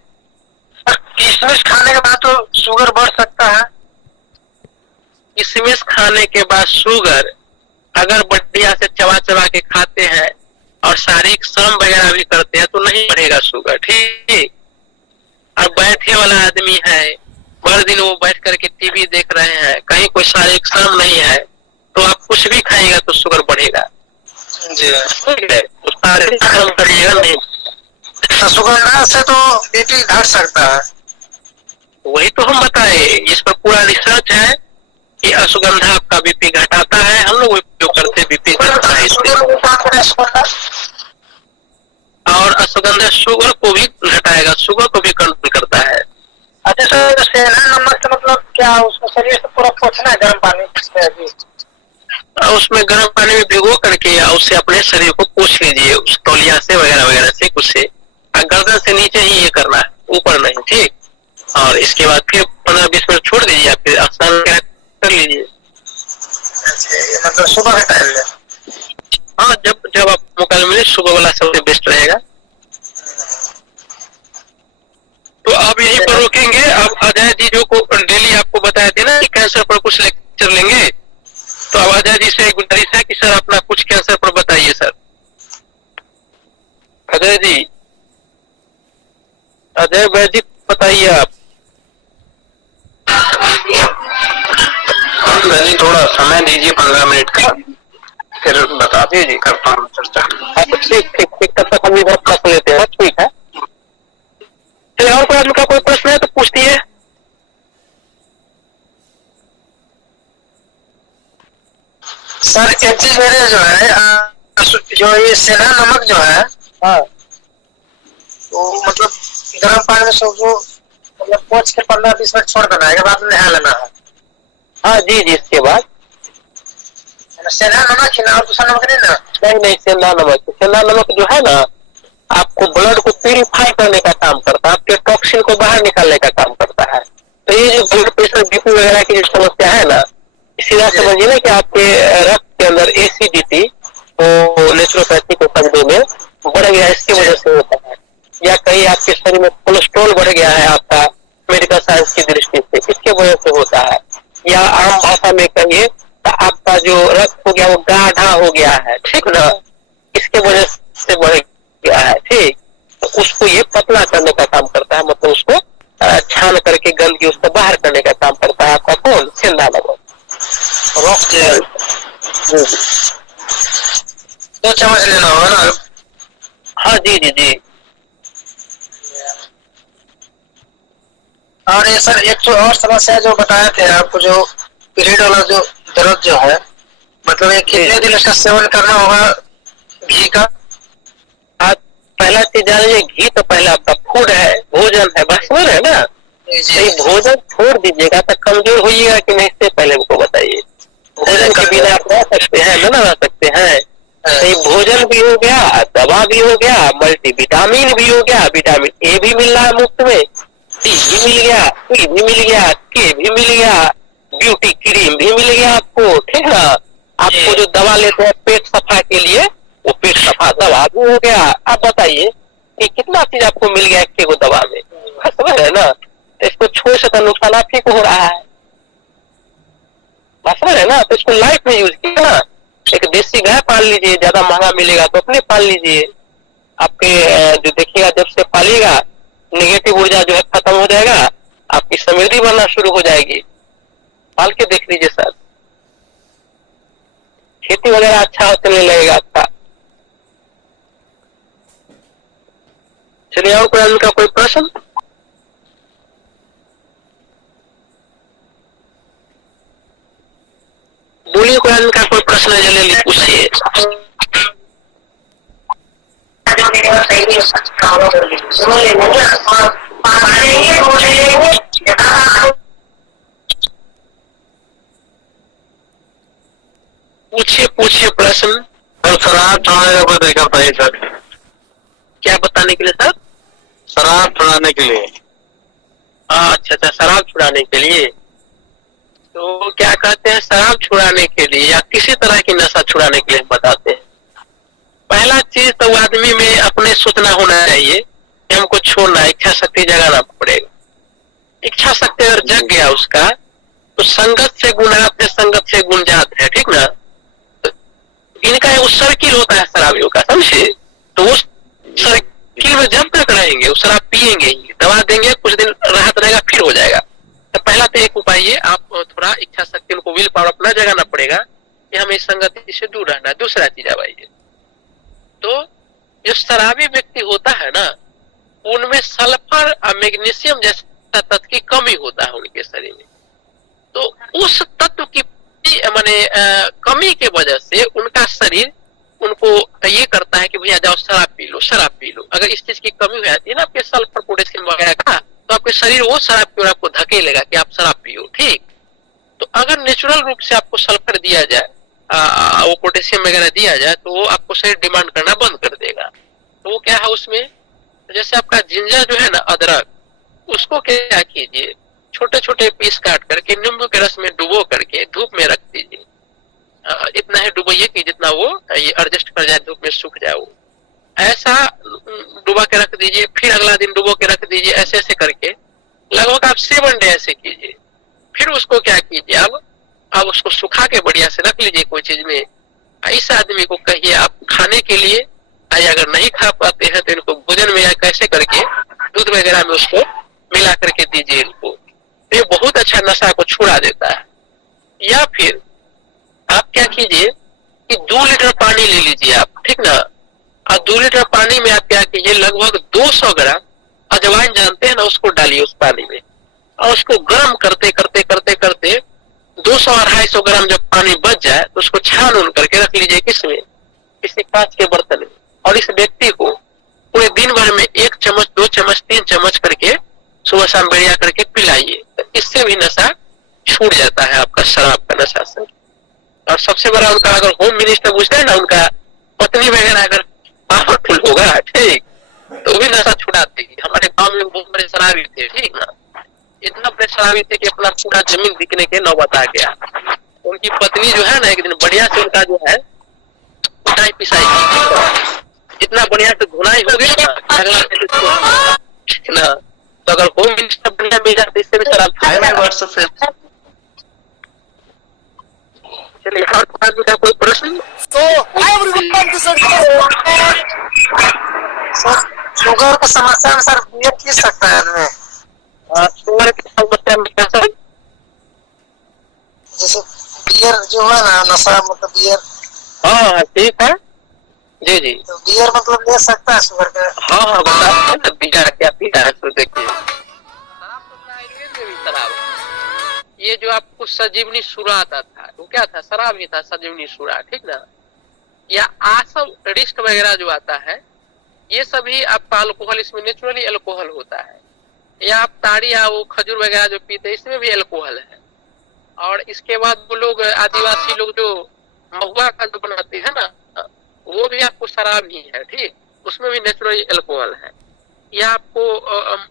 किशमिश खाने के बाद तो शुगर बढ़ सकता है। किशमिश खाने के बाद शुगर अगर बढ़िया से चबा चबा के खाते हैं और शारीरिक श्रम वगैरह भी करते हैं तो नहीं बढ़ेगा शुगर, ठीक। और बैठे वाला आदमी है, भर दिन वो बैठ करके टीवी देख रहे हैं, कहीं कोई शारीरिक श्रम नहीं है, तो आप कुछ भी खाएगा तो शुगर बढ़ेगा। जी ठीक है, तो शारीरिक श्रम करिएगा नहीं। शुगर से तो बीपी घट सकता है। वही तो हम बताए, इस पर पूरा रिसर्च है कि अश्वगंधा आपका बीपी घटाता है। हम लोग उपयोग करते हैं, बीपी घटता है इससे। और अश्वगंधा शुगर को भी घटाएगा, शुगर को भी कंट्रोल करता है। अच्छा सर, सेंधा नमक से मतलब क्या उसको शरीर से पूरा पोंछना है गर्म पानी में? उसमें गर्म पानी में भिगो करके या उससे अपने शरीर को पोंछ लीजिए, उस तौलिया से वगैरह वगैरह से, कुछ से। गर्दन से नीचे ही ये करना है, ऊपर नहीं, ठीक। और इसके बाद फिर 15-20 मिनट छोड़ दीजिए, फिर स्नान कर लीजिए। मतलब सुबह का टाइम में? हाँ, जब आप मौका मिले सुबह वाला सबसे बेस्ट रहेगा। तो आप यहीं पर रोकेंगे। अब अजय जी जो को डेली आपको बताया थे ना कि कैंसर पर कुछ लेक्चर लेंगे, तो अब अजय जी से गुजारिश है कि सर अपना कुछ कैंसर पर बताइए। सर अजय जी, अजय वैदिक बताइए आप। थोड़ा समय दीजिए 15 मिनट का, फिर बता दीजिए, करता हूँ चर्चा। ठीक, तब तक हम इधर प्रश्न लेते हैं, ठीक है। चलिए, और कोई आदमी का कोई प्रश्न है तो पूछती है। सर एक चीज मेरे जो है, जो ये सेंधा नमक जो है, हाँ, वो मतलब गर्म पानी में सबको मतलब पोंछ के 15-20 मिनट छोड़ देना है, बाद में नहा लेना है। हाँ जी, इसके बाद सेंधा नमक ही ना, और दूसरा नमक नहीं ना? नहीं, सेंधा नमक जो है ना, आपको ब्लड को प्यूरिफाई करने का काम करता है, आपके टॉक्सिन को बाहर निकालने का काम करता है। तो ये जो ब्लड प्रेशर, बीपी वगैरह की जो समस्या है ना, सीधा समझिए ना कि आपके रक्त के अंदर एसिडिटी तो नेचुरोपैथी के शब्दों में बढ़ गया, इसकी वजह से होता है। या कहीं आपके शरीर में कोलेस्ट्रॉल बढ़ गया है आपका, मेडिकल साइंस की दृष्टि से, इसके वजह से होता है। या आम भाषा में कहिए तो आपका जो रक्त हो गया वो गाढ़ा हो गया है, ठीक ना, इसके वजह से बढ़ गया है, ठीक। तो उसको ये पतला करने का काम करता है, मतलब उसको छान करके गंदगी उसको बाहर करने का काम करता है आपका कौन? सेंधा नमक। 2 चम्मच लेना होगा ना? हाँ जी। और ये सर एक तो और समस्या जो बताए थे आपको, जो पीरियड वाला जो दर्द जो है, मतलब ये कितने दिन इसका सेवन करना होगा घी का? आप पहला चीज जान लीजिए, घी तो पहला आपका फूड है, भोजन है, बस वो है ना। तो ये भोजन छोड़ दीजिएगा तो कमजोर होइएगा कि नहीं, इससे पहले हमको बताइए। भोजन के बिना आप रह सकते हैं ना, रह सकते हैं। तो ये भोजन भी हो गया, दवा भी हो गया, मल्टीविटामिन भी हो गया, विटामिन ए भी मिल रहा है मुफ्त में, सी भी मिल गया, ई भी मिल गया, के भी मिल गया, ब्यूटी क्रीम भी मिल गया आपको, ठीक ना। आपको जो दवा लेते हैं पेट सफा के लिए, वो पेट सफा दवा भी हो गया। आप बताइए कि कितना चीज आपको मिल गया एक दवा में, समझ है ना। तो इसको छोड़ से तो नुकसान आप ही को हो रहा है, समझ है ना। तो इसको लाइफ में यूज किया ना। एक देसी गाय पाल लीजिए, ज्यादा महंगा मिलेगा तो अपने पाल लीजिए। आपके जो देखिएगा, जब से पालिएगा नेगेटिव ऊर्जा जो है खत्म हो जाएगा, आपकी समृद्धि बनना शुरू हो जाएगी। पाल के देख लीजिए सर, खेती वगैरह अच्छा होने लगेगा आपका। चलिए, और कोई आदमी का कोई प्रश्न? बोलिए, कोई आदमी का कोई प्रश्न है जल्दी पूछिए। पूछिए पूछिए प्रश्न। शराब छुड़ाने का तरीका बताइए सर। क्या बताने के लिए सर? शराब छुड़ाने के लिए। अच्छा अच्छा, शराब छुड़ाने के लिए। तो क्या कहते हैं, शराब छुड़ाने के लिए या किसी तरह की नशा छुड़ाने के लिए बताते हैं। पहला चीज तो आदमी में अपने सोचना होना चाहिए कि हमको छोड़ना, इच्छा शक्ति जगाना पड़ेगा। इच्छा शक्ति अगर जग गया उसका, तो संगत से गुणात है, संगत से गुण जात है, ठीक ना। तो इनका एक सर्किल होता है शराबियों का, समझे। तो उस सर्किल में जब तक रहेंगे, वो शराब पियेंगे, दवा देंगे, कुछ दिन राहत रहेगा, फिर हो जाएगा। तो पहला तो एक उपाय है, आप थोड़ा इच्छा शक्ति उनको विल पावर अपना जगाना पड़ेगा कि हमें संगति से दूर रहना है। दूसरा चीज अब आइए, तो जो शराबी व्यक्ति होता है ना, उनमें सल्फर और मैग्नीशियम जैसा तत्व की कमी होता है उनके शरीर में। तो उस तत्व की माने कमी के वजह से उनका शरीर उनको ये करता है कि भैया जाओ शराब पी लो, शराब पी लो। अगर इस चीज की कमी हो जाती है ना आपके सल्फर पोटेशियम वगैरह का, तो आपके शरीर वो शराब की ओर आपको धकेलेगा कि आप शराब पियो, ठीक। तो अगर नेचुरल रूप से आपको सल्फर दिया जाए, वो पोटेशियम वगैरह दिया जाए, तो वो आपको शरीर डिमांड करना बंद कर देगा। तो वो क्या है उसमें, जैसे आपका जिंजर जो है ना, अदरक, उसको क्या कीजिए, छोटे छोटे पीस काट करके नींबू के रस में डुबो करके धूप में रख दीजिए। इतना है डुबोइए कि जितना वो ये एडजस्ट कर जाए, धूप में सूख जाए। वो ऐसा डुबा के रख दीजिए, फिर अगला दिन डुबो के रख दीजिए, ऐसे ऐसे करके लगभग आप 7 डे ऐसे कीजिए। फिर उसको क्या कीजिए, अब उसको सुखा के बढ़िया से रख लीजिए कोई चीज में। इस आदमी को कहिए आप खाने के लिए, अगर नहीं खा पाते हैं तो इनको भोजन में या कैसे करके दूध वगैरह में उसको मिला करके दीजिए इनको। ये बहुत अच्छा नशा को छुड़ा देता है। या फिर आप क्या कीजिए कि 2 लीटर पानी ले लीजिए आप, ठीक ना। और 2 लीटर पानी में आप क्या कीजिए, लगभग 200 ग्राम अजवाइन जानते हैं ना, उसको डालिए उस पानी में, और उसको गर्म करते करते करते करते 200-250 ग्राम जब पानी बच जाए तो उसको छान उन करके रख लीजिए, किसमें, किसी कांच के बर्तन में। और इस व्यक्ति को पूरे दिन भर में 1 चम्मच 2 चम्मच 3 चम्मच करके सुबह शाम बढ़िया करके पिलाइए। तो इससे भी नशा छूट जाता है आपका, शराब का नशा से। और सबसे बड़ा उनका, अगर होम मिनिस्टर पूछते हैं ना, उनका पत्नी वगैरह अगर पावरफुल होगा, ठीक, तो वो भी नशा छुड़ा देगी। हमारे गांव में बहुत बड़े शराबी थे, ठीक ना, इतना बड़े शराबी थे कि अपना पूरा जमीन बिकने के नौबत आ गया। उनकी पत्नी जो है ना, एक दिन बढ़िया से उनका जो है कुटाई पिसाई की, इतना बढ़िया से धुनाई हो गया ना, अगला ना। तो अगर होम मिनिस्टर बढ़िया मिल जाते, इससे भी शराब खाएगा। चलिए, और का कोई प्रश्न? शुगर की समस्या में सर बियर पी सकता है आदमी? शुगर की समस्या में क्या सर? जैसे बियर जो है ना, नशा मतलब बियर। हाँ ठीक है, जी जी। तो बियर मतलब ले सकता है शुगर का? हाँ बताते हैं बियर क्या पीता है। तो देखिए, शराब तो अपना आयुर्वेद में भी शराब है। ये जो आपको सजीवनी सूरा आता था वो क्या था, शराब ही था, सजीवनी सूरा, ठीक ना। या आसम रिस्ट वगैरह जो आता है ये सभी आपका अल्कोहल, इसमें नेचुरली अल्कोहल होता है। या आप ताड़ी या वो खजूर वगैरह जो पीते हैं इसमें भी अल्कोहल है। और इसके बाद वो लोग आदिवासी लोग जो महुआ का जो बनाते हैं ना वो भी आपको शराब ही है, ठीक, उसमें भी नेचुरली अल्कोहल है। या आपको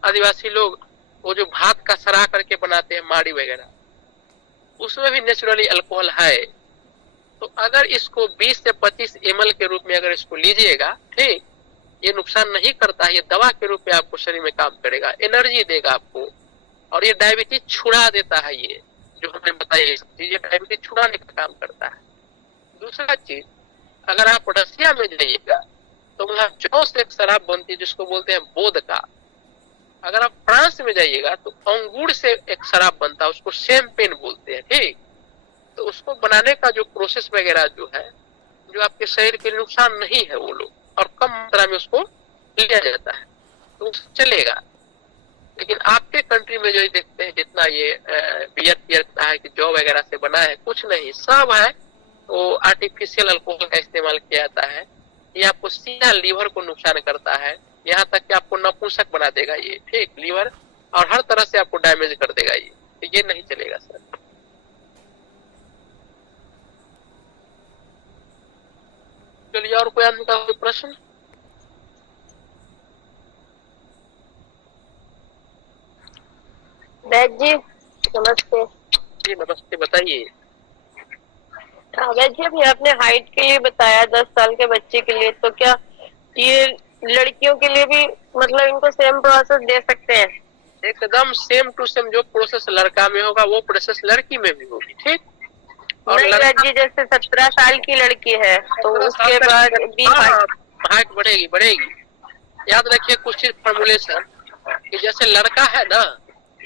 आदिवासी लोग वो जो भात का सरा करके बनाते हैं माड़ी वगैरह उसमें भी नेचुरली अल्कोहल है। तो अगर इसको 20 से 25 ml के रूप में अगर इसको लीजिएगा, ठीक, ये नुकसान नहीं करता है, ये दवा के रूप में आपको शरीर में काम करेगा, एनर्जी देगा आपको, और ये डायबिटीज छुड़ा देता है। ये जो हमने बताया ये सब चीज, ये डायबिटीज छुड़ाने का काम करता है। दूसरा चीज, अगर आप रसिया में जाइएगा तो वहाँ जौ से एक शराब बनती है जिसको बोलते हैं बोध का। अगर आप फ्रांस में जाइएगा तो अंगूर से एक शराब बनता है, उसको शैंपेन बोलते हैं, ठीक। तो उसको बनाने का जो प्रोसेस वगैरह जो है, जो आपके शरीर के नुकसान नहीं है वो लोग, और कम मात्रा में उसको लिया जाता है तो चलेगा। लेकिन आपके कंट्री में जो देखते हैं जितना ये बियर पियर है कि जौ वगैरह से बना है, कुछ नहीं, सब है वो आर्टिफिशियल अल्कोहल का इस्तेमाल किया जाता है। ये आपको सीधा लीवर को नुकसान करता है, यहाँ तक कि आपको नपुंसक बना देगा ये, ठीक, लीवर, और हर तरह से आपको डैमेज कर देगा ये। तो ये नहीं चलेगा सर। चलिए, और कोई आदमी का कोई प्रश्न? वैद जी नमस्ते। जी नमस्ते, बताइए। वैद जी, अभी आपने हाइट के लिए बताया 10 साल के बच्चे के लिए, तो क्या ये लड़कियों के लिए भी मतलब इनको सेम प्रोसेस दे सकते हैं? एकदम सेम टू सेम जो प्रोसेस लड़का में होगा वो प्रोसेस लड़की में भी होगी, ठीक। और नहीं वैद जी, जैसे 17 साल की लड़की है तो उसके बाद भी हाइट बढ़ेगी बढ़ेगी। याद रखिए कुछ चीज फॉर्मुलेशन, कि जैसे लड़का है ना,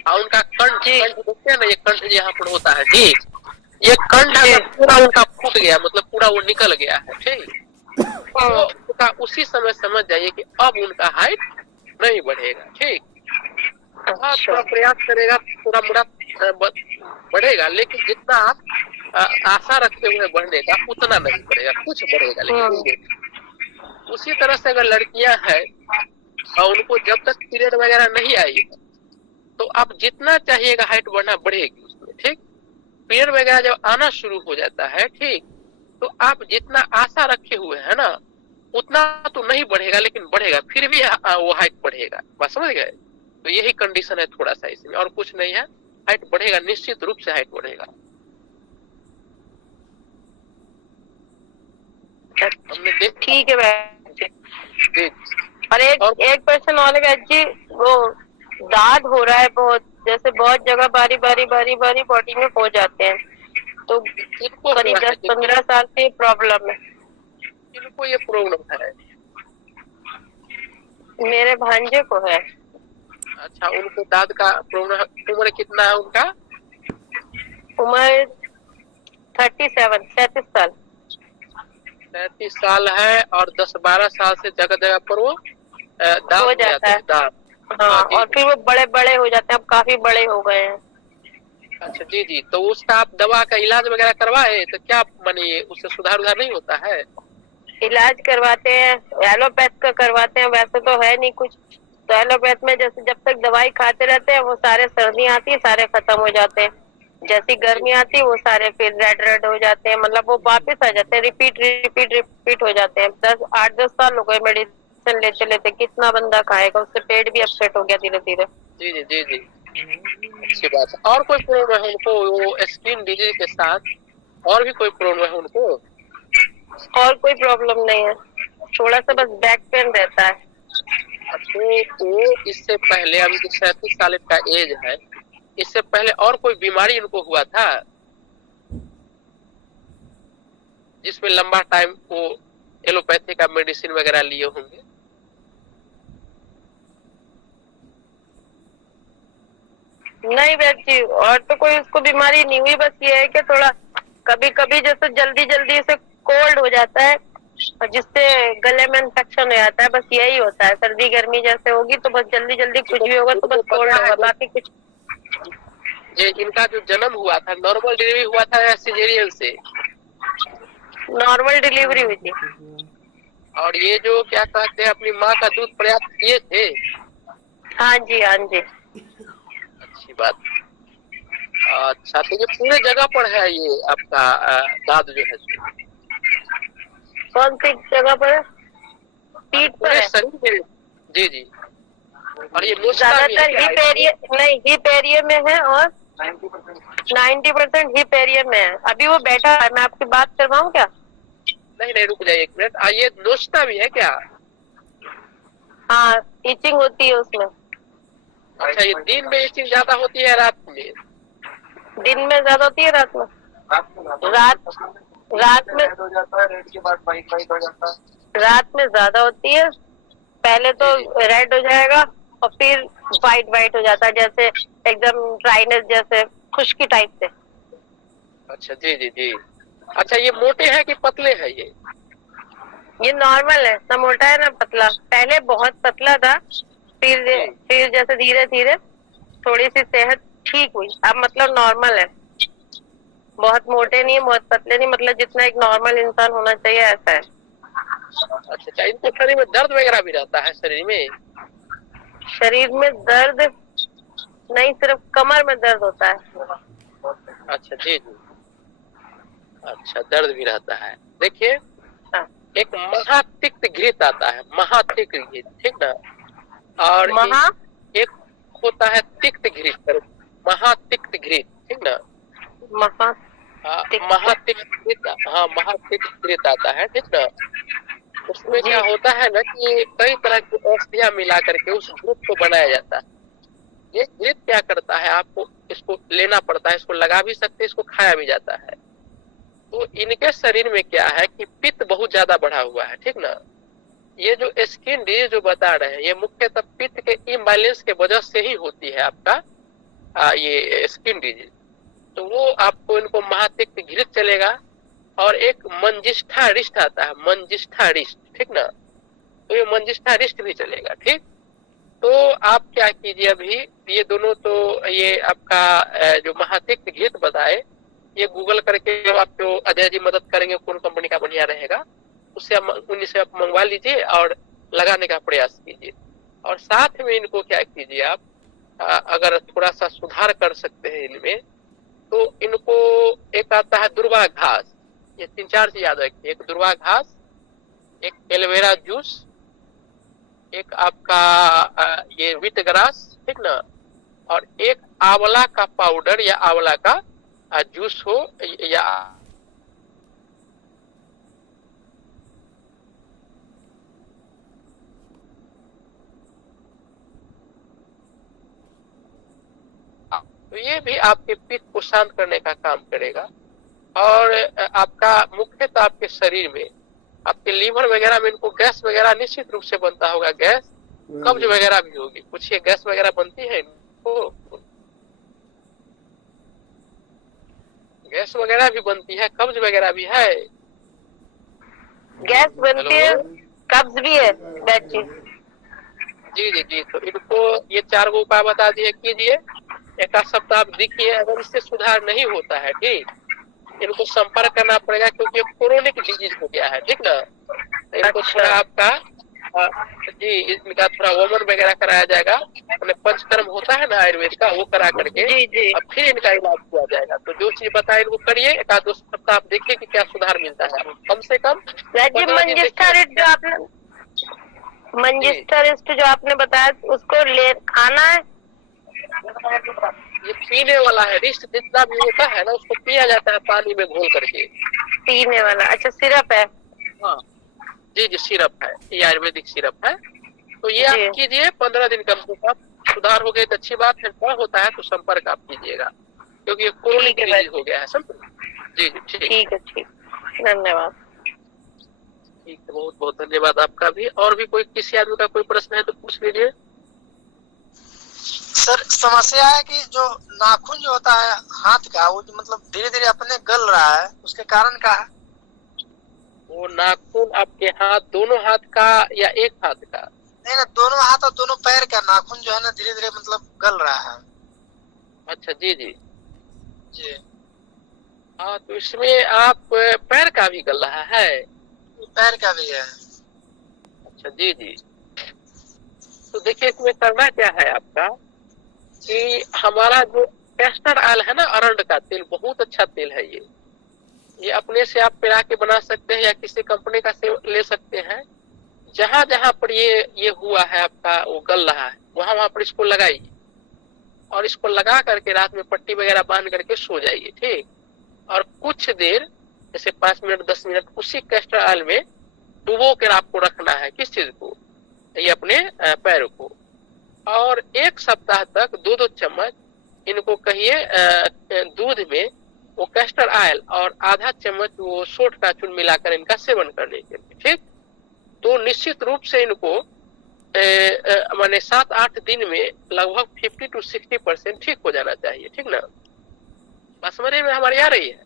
और उनका कंठ देखते हैं ना, ये कंठ यहाँ पर होता है, ठीक, ये कंठ पूरा उनका फूट गया, मतलब पूरा वो निकल गया है, ठीक। तो उसी समय समझ जाइए कि अब उनका हाइट नहीं बढ़ेगा, ठीक। आप थोड़ा प्रयास करेगा, थोड़ा मोड़ा बढ़ेगा, लेकिन जितना आप आशा रखते हुए बढ़ने का उतना नहीं बढ़ेगा, कुछ बढ़ेगा लेकिन। उसी तरह से अगर लड़कियां हैं और उनको जब तक पीरियड वगैरह नहीं आई तो आप जितना चाहिएगा हाइट बढ़ना बढ़ेगी उसमें, ठीक। पीरियड वगैरह जब आना शुरू हो जाता है, ठीक, तो आप जितना आशा रखे हुए है ना उतना तो नहीं बढ़ेगा लेकिन बढ़ेगा, फिर भी वो हाइट बढ़ेगा, बात समझ गए। तो यही कंडीशन है थोड़ा सा इसमें, और कुछ नहीं है, हाइट बढ़ेगा, निश्चित रूप से हाइट बढ़ेगा। हमने देख, ठीक है वैद जी। और और एक क्वेश्चन और है वैद जी, वो दाद हो रहा है बहुत, जैसे बहुत जगह बारी बारी बारी बारी बॉडी में हो जाते हैं, तो करीब 10-15 साल से प्रॉब्लम है। इनको ये प्रॉब्लम है? मेरे भांजे को है। अच्छा, उनको दाद का प्रॉब्लम। उम्र कितना है उनका? उम्र 37 साल। 37 साल है, और 10-12 साल से जगह जगह पर वो दाद हो जाता है। दाद। हाँ, और फिर वो बड़े बड़े हो जाते हैं, अब काफी बड़े हो गए हैं। अच्छा जी जी, तो उसका आप दवा का इलाज वगैरह करवाए तो क्या मानिए उससे सुधार नहीं होता है? इलाज करवाते हैं, एलोपैथ का करवाते हैं, वैसे तो है नहीं कुछ। तो एलोपैथ में जैसे जब तक दवाई खाते रहते हैं वो सारे, सर्दी आती है सारे खत्म हो जाते हैं, जैसी गर्मी आती है वो सारे फिर रेड हो जाते हैं, मतलब वो वापस आ जाते हैं, रिपीट हो जाते हैं। 8-10 साल हो गए मेडिसिन लेते लेते, कितना बंदा खाएगा, उससे पेट भी अपसेट हो गया धीरे धीरे। जी जी जी जी, अच्छी बात है। और कोई प्रॉब्लम है उनको वो स्किन डिजीज के साथ? और भी कोई प्रॉब्लम है उनको? और कोई प्रॉब्लम नहीं है, थोड़ा सा बस बैक पेन रहता है। तो इससे पहले, अभी 37 साल का एज है, इससे पहले और कोई बीमारी इनको हुआ था जिसमें लंबा टाइम वो एलोपैथी का मेडिसिन वगैरह लिए होंगे? नहीं वैद जी, और तो कोई उसको बीमारी नहीं हुई, बस ये है कि थोड़ा कभी कभी जैसे जल्दी से कोल्ड हो जाता है और जिससे गले में इन्फेक्शन हो जाता है, बस यही होता है। सर्दी गर्मी जैसे होगी तो बस जल्दी कुछ भी होगा तो बस कोल्ड होगा, बाकी कुछ। ये इनका जो जन्म हुआ था नॉर्मल डिलीवरी हुआ था या सिजेरियन से? नॉर्मल डिलीवरी हुई थी। और ये जो क्या कहते हैं अपनी माँ का दूध पर्याप्त किए थे? हाँ जी, हाँ जी। अच्छी बात। अच्छा, तो ये पूरे जगह पर है ये आपका दाद जो है? कौन सी जगह पर है? पीठ पर पूरे है। शरीर में? जी जी। और ये नोचता भी है ज्यादातर क्या? हिप एरिया, नहीं हिप एरिया में है और 90% हिप एरिया में है। अभी वो बैठा है, मैं आपकी बात करवाऊँ क्या? नहीं नहीं, रुक जाइए एक मिनट। ये नोचता भी है क्या? हाँ, टीचिंग होती है उसमें। अच्छा, ये दिन में इचिंग ज्यादा होती है रात में? दिन में ज्यादा होती है, रात में? रात में ज्यादा होती है। पहले तो रेड हो जाएगा और फिर वाइट वाइट हो जाता है, जैसे एकदम ड्राइनेस, जैसे खुश्की टाइप से। अच्छा जी जी जी। अच्छा, ये मोटे हैं कि पतले हैं ये? ये नॉर्मल है, ना मोटा है ना पतला। पहले बहुत पतला था, फिर जैसे धीरे धीरे थोड़ी सी सेहत ठीक हुई, अब मतलब नॉर्मल है। बहुत मोटे नहीं, बहुत पतले नहीं, मतलब जितना एक नॉर्मल इंसान होना चाहिए ऐसा है। अच्छा, इनको शरीर में दर्द वगैरह भी रहता है शरीर में? शरीर में दर्द नहीं, सिर्फ कमर में दर्द होता है। अच्छा जी जी। अच्छा, दर्द भी रहता है। देखिए, हाँ। एक महातिक्त घृत आता है, महातिक्त घृत, ठीक ना? और एक होता है तिक्त घृत, महातिक्त घृत, ठीक ना? महातिक्त घृत, हाँ महातिक्त घृत आता है, ठीक ना? उसमें क्या होता है ना कि कई तरह की औषधियां मिला करके उस घृत को बनाया जाता है। ये घृत क्या करता है, आपको इसको लेना पड़ता है, इसको लगा भी सकते हैं, इसको खाया भी जाता है। तो इनके शरीर में क्या है कि पित्त बहुत ज्यादा बढ़ा हुआ है, ठीक ना? ये जो स्किन डिजीज जो बता रहे हैं, ये मुख्यतः पित्त के इम्बैलेंस के वजह से ही होती है आपका ये स्किन डिजीज। तो वो आपको इनको महातिक्त घृत चलेगा। और एक मंजिष्ठा रिष्ट आता है, मंजिष्ठा रिष्ट, ठीक ना? तो ये मंजिष्ठा रिष्ट भी चलेगा, ठीक? तो आप क्या कीजिए, अभी ये दोनों, तो ये आपका जो महातिक्त घृत बताए, ये गूगल करके जो आपको अजय जी मदद करेंगे कौन कंपनी का बढ़िया रहेगा, उससे उन्हीं से आप मंगवा लीजिए और लगाने का प्रयास कीजिए। और साथ में इनको क्या कीजिए, आप अगर थोड़ा सा सुधार कर सकते हैं इनमें, तो इनको एक आता है दुर्वा घास, ये 3-4 चीज याद रखिए। एक दुर्वा घास, एक एलोवेरा जूस, एक आपका ये व्हीट ग्रास, ठीक ना? और एक आंवला का पाउडर या आंवला का जूस हो, या तो ये भी आपके पित्त को शांत करने का काम करेगा। और आपका मुख्यतः आपके शरीर में, आपके लीवर वगैरह में इनको गैस वगैरह निश्चित रूप से बनता होगा, गैस कब्ज वगैरह भी होगी। कुछ ये गैस वगैरह बनती है इनको, गैस वगैरह भी बनती है, कब्ज वगैरह भी है। गैस बनती है, कब्ज भी है, जी जी जी। तो इनको ये 4 गो उपाय बता दिए, कीजिए। एक सप्ताह आप देखिए, अगर इससे सुधार नहीं होता है, ठीक, इनको संपर्क करना पड़ेगा, क्योंकि क्रोनिक डिजीज हो गया है, ठीक ना? इनको थोड़ा आपका जी इनका थोड़ा वमन वगैरह कराया जाएगा, पंचकर्म होता है ना आयुर्वेद का, वो करा करके अब फिर इनका इलाज किया जाएगा। तो जो चीज बताए इनको करिए, 1-2 सप्ताह आप देखिए कि क्या सुधार मिलता है। कम से कम मंजिष्ठा रिष्ट जो आपने बताया, उसको ले खाना है? ये पीने वाला है, रिष्ट जितना भी होता है ना, उसको पिया जाता है पानी में घोल करके। पीने वाला? अच्छा, सिरप है? हाँ जी जी, सिरप है, ये आयुर्वेदिक सिरप है। तो ये आप कीजिए 15 दिन कम से कम, सुधार हो गया तो अच्छी बात है, क्या होता है तो संपर्क आप कीजिएगा, क्योंकि ये क्रोनिक डिजीज हो गया है। जी जी, ठीक है, ठीक, धन्यवाद। ठीक है, बहुत बहुत धन्यवाद आपका भी। और भी कोई किसी आदमी का कोई प्रश्न है तो पूछ लीजिए। सर, समस्या है कि जो नाखून जो होता है हाथ का, वो मतलब धीरे धीरे अपने गल रहा है, उसके कारण क्या है? वो नाखून आपके हाथ, दोनों हाथ का या एक हाथ का? नहीं ना, दोनों हाथ और दोनों पैर का नाखून जो है ना, धीरे धीरे मतलब गल रहा है। अच्छा जी जी। तो इसमें आप पैर का भी गल रहा है? पैर का भी है। अच्छा जी जी। तो देखिए इसमें करना क्या है आपका कि हमारा जो कैस्टर ऑयल है ना, अरंड का तेल, बहुत अच्छा तेल है ये अपने से आप पेरा के बना सकते हैं या किसी कंपनी का से ले सकते हैं। जहां जहां पर ये हुआ है आपका, वो गल रहा है, वहां वहां पर इसको लगाइए और इसको लगा करके रात में पट्टी वगैरह बांध करके सो जाइए, ठीक। और कुछ देर जैसे 5 मिनट 10 मिनट उसी कैस्टर ऑयल में डुबो कर आपको रखना है। किस चीज को? ये अपने पैर को। और 1 सप्ताह तक 2-2 चम्मच इनको कहिए दूध में वो कैस्टर ऑयल और आधा चम्मच वो सोंठ का चूर्ण मिलाकर इनका सेवन करने के लिए, ठीक। तो निश्चित रूप से इनको माने 7-8 दिन में लगभग 50 से 60% ठीक हो जाना चाहिए, ठीक ना। समझ में हमारी आ रही है।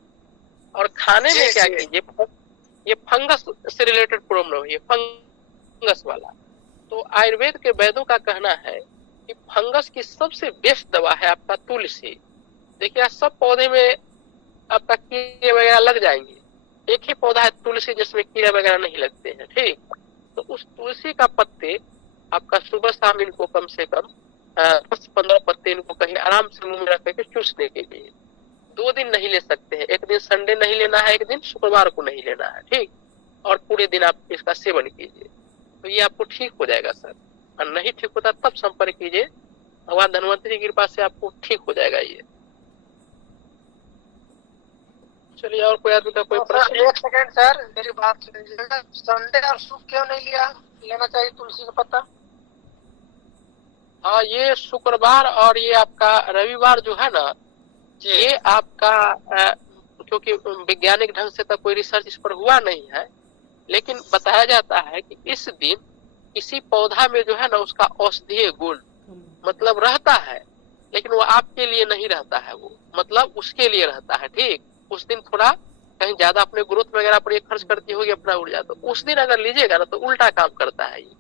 और खाने में क्या कीजिए, ये फंगस से रिलेटेड प्रॉब्लम है, फंगस वाला। तो आयुर्वेद के वैद्यों का कहना है कि फंगस की सबसे बेस्ट दवा है आपका तुलसी। देखिए सब पौधे में आपका कीड़े वगैरह लग जाएंगे, एक ही पौधा है तुलसी जिसमें कीड़े वगैरह नहीं लगते हैं, ठीक। तो उस तुलसी का पत्ते आपका सुबह शाम इनको कम से कम 10-15 पत्ते इनको कहीं आराम से मुंह में रख के चूसने के लिए 2 दिन नहीं ले सकते हैं। एक दिन संडे नहीं लेना है, एक दिन शुक्रवार को नहीं लेना है, ठीक। और पूरे दिन आप इसका सेवन कीजिए तो ये आपको ठीक हो जाएगा सर। और नहीं ठीक होता तब संपर्क कीजिए, भगवान धन्वंतरी की कृपा से आपको ठीक हो जाएगा ये। चलिए और कोई आदमी का कोई प्रश्न? 1 सेकंड सर, मेरी बात सुनिएगा। संडे और शुक्र क्यों नहीं लेना चाहिए तुलसी का पत्ता? हाँ, ये शुक्रवार और ये आपका रविवार जो है ना, ये आपका क्योंकि वैज्ञानिक ढंग से तो कोई रिसर्च इस पर हुआ नहीं है, लेकिन बताया जाता है कि इस दिन किसी पौधा में जो है ना उसका औषधीय गुण मतलब रहता है, लेकिन वो आपके लिए नहीं रहता है, वो मतलब उसके लिए रहता है, ठीक। उस दिन थोड़ा कहीं ज्यादा अपने ग्रोथ वगैरह पर ये खर्च करती होगी अपना ऊर्जा, तो उस दिन अगर लीजिएगा ना तो उल्टा काम करता है ये।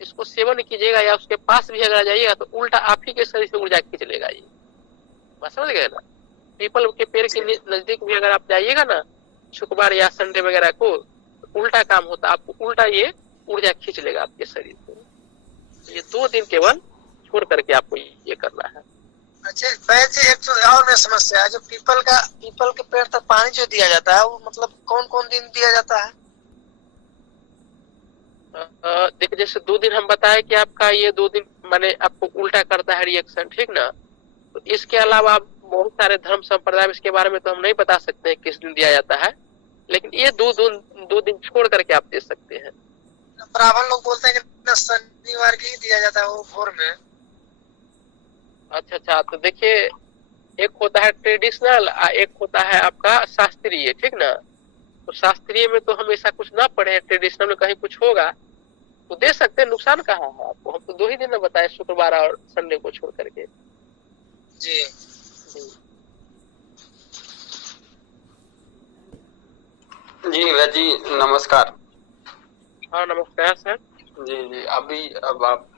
इसको सेवन कीजिएगा या उसके पास भी अगर जाइएगा तो उल्टा आप ही के शरीर से ऊर्जा खींच लेगा ये। बात समझ गए ना। पीपल के पेड़ के नजदीक भी अगर आप जाइएगा ना शुक्रवार या संडे वगैरह को, तो उल्टा काम होता है, आपको उल्टा ये ऊर्जा खींच लेगा आपके शरीर से। ये 2 दिन केवल छोड़ करके आपको ये करना है। अच्छा वैसे एक तो और में समस्या है, जो पीपल के पेड़ तक पानी जो दिया जाता है वो मतलब कौन कौन दिन दिया जाता है? देखिए जैसे 2 दिन हम बताए कि आपका ये 2 दिन माने आपको उल्टा करता है रिएक्शन, ठीक ना। तो इसके अलावा आप बहुत सारे धर्म संप्रदाय इसके बारे में तो हम नहीं बता सकते हैं किस दिन दिया जाता है, लेकिन ये 2 दिन छोड़ करके आप दे सकते हैं। ब्राह्मण लोग बोलते हैं कि शनिवार के ही दिया जाता है वो भोर में। अच्छा, तो देखिए एक होता है ट्रेडिशनल, एक होता है आपका शास्त्रीय, ठीक ना। तो शास्त्रीय में तो हमेशा कुछ ना पढ़े, ट्रेडिशनल में कहीं कुछ होगा तो दे सकते हैं, नुकसान कहाँ है आपको। हम तो 2 ही दिन में बताए, शुक्रवार और संडे को छोड़ करके। जी जी नमस्कार। हाँ नमस्कार सर। जी अब आप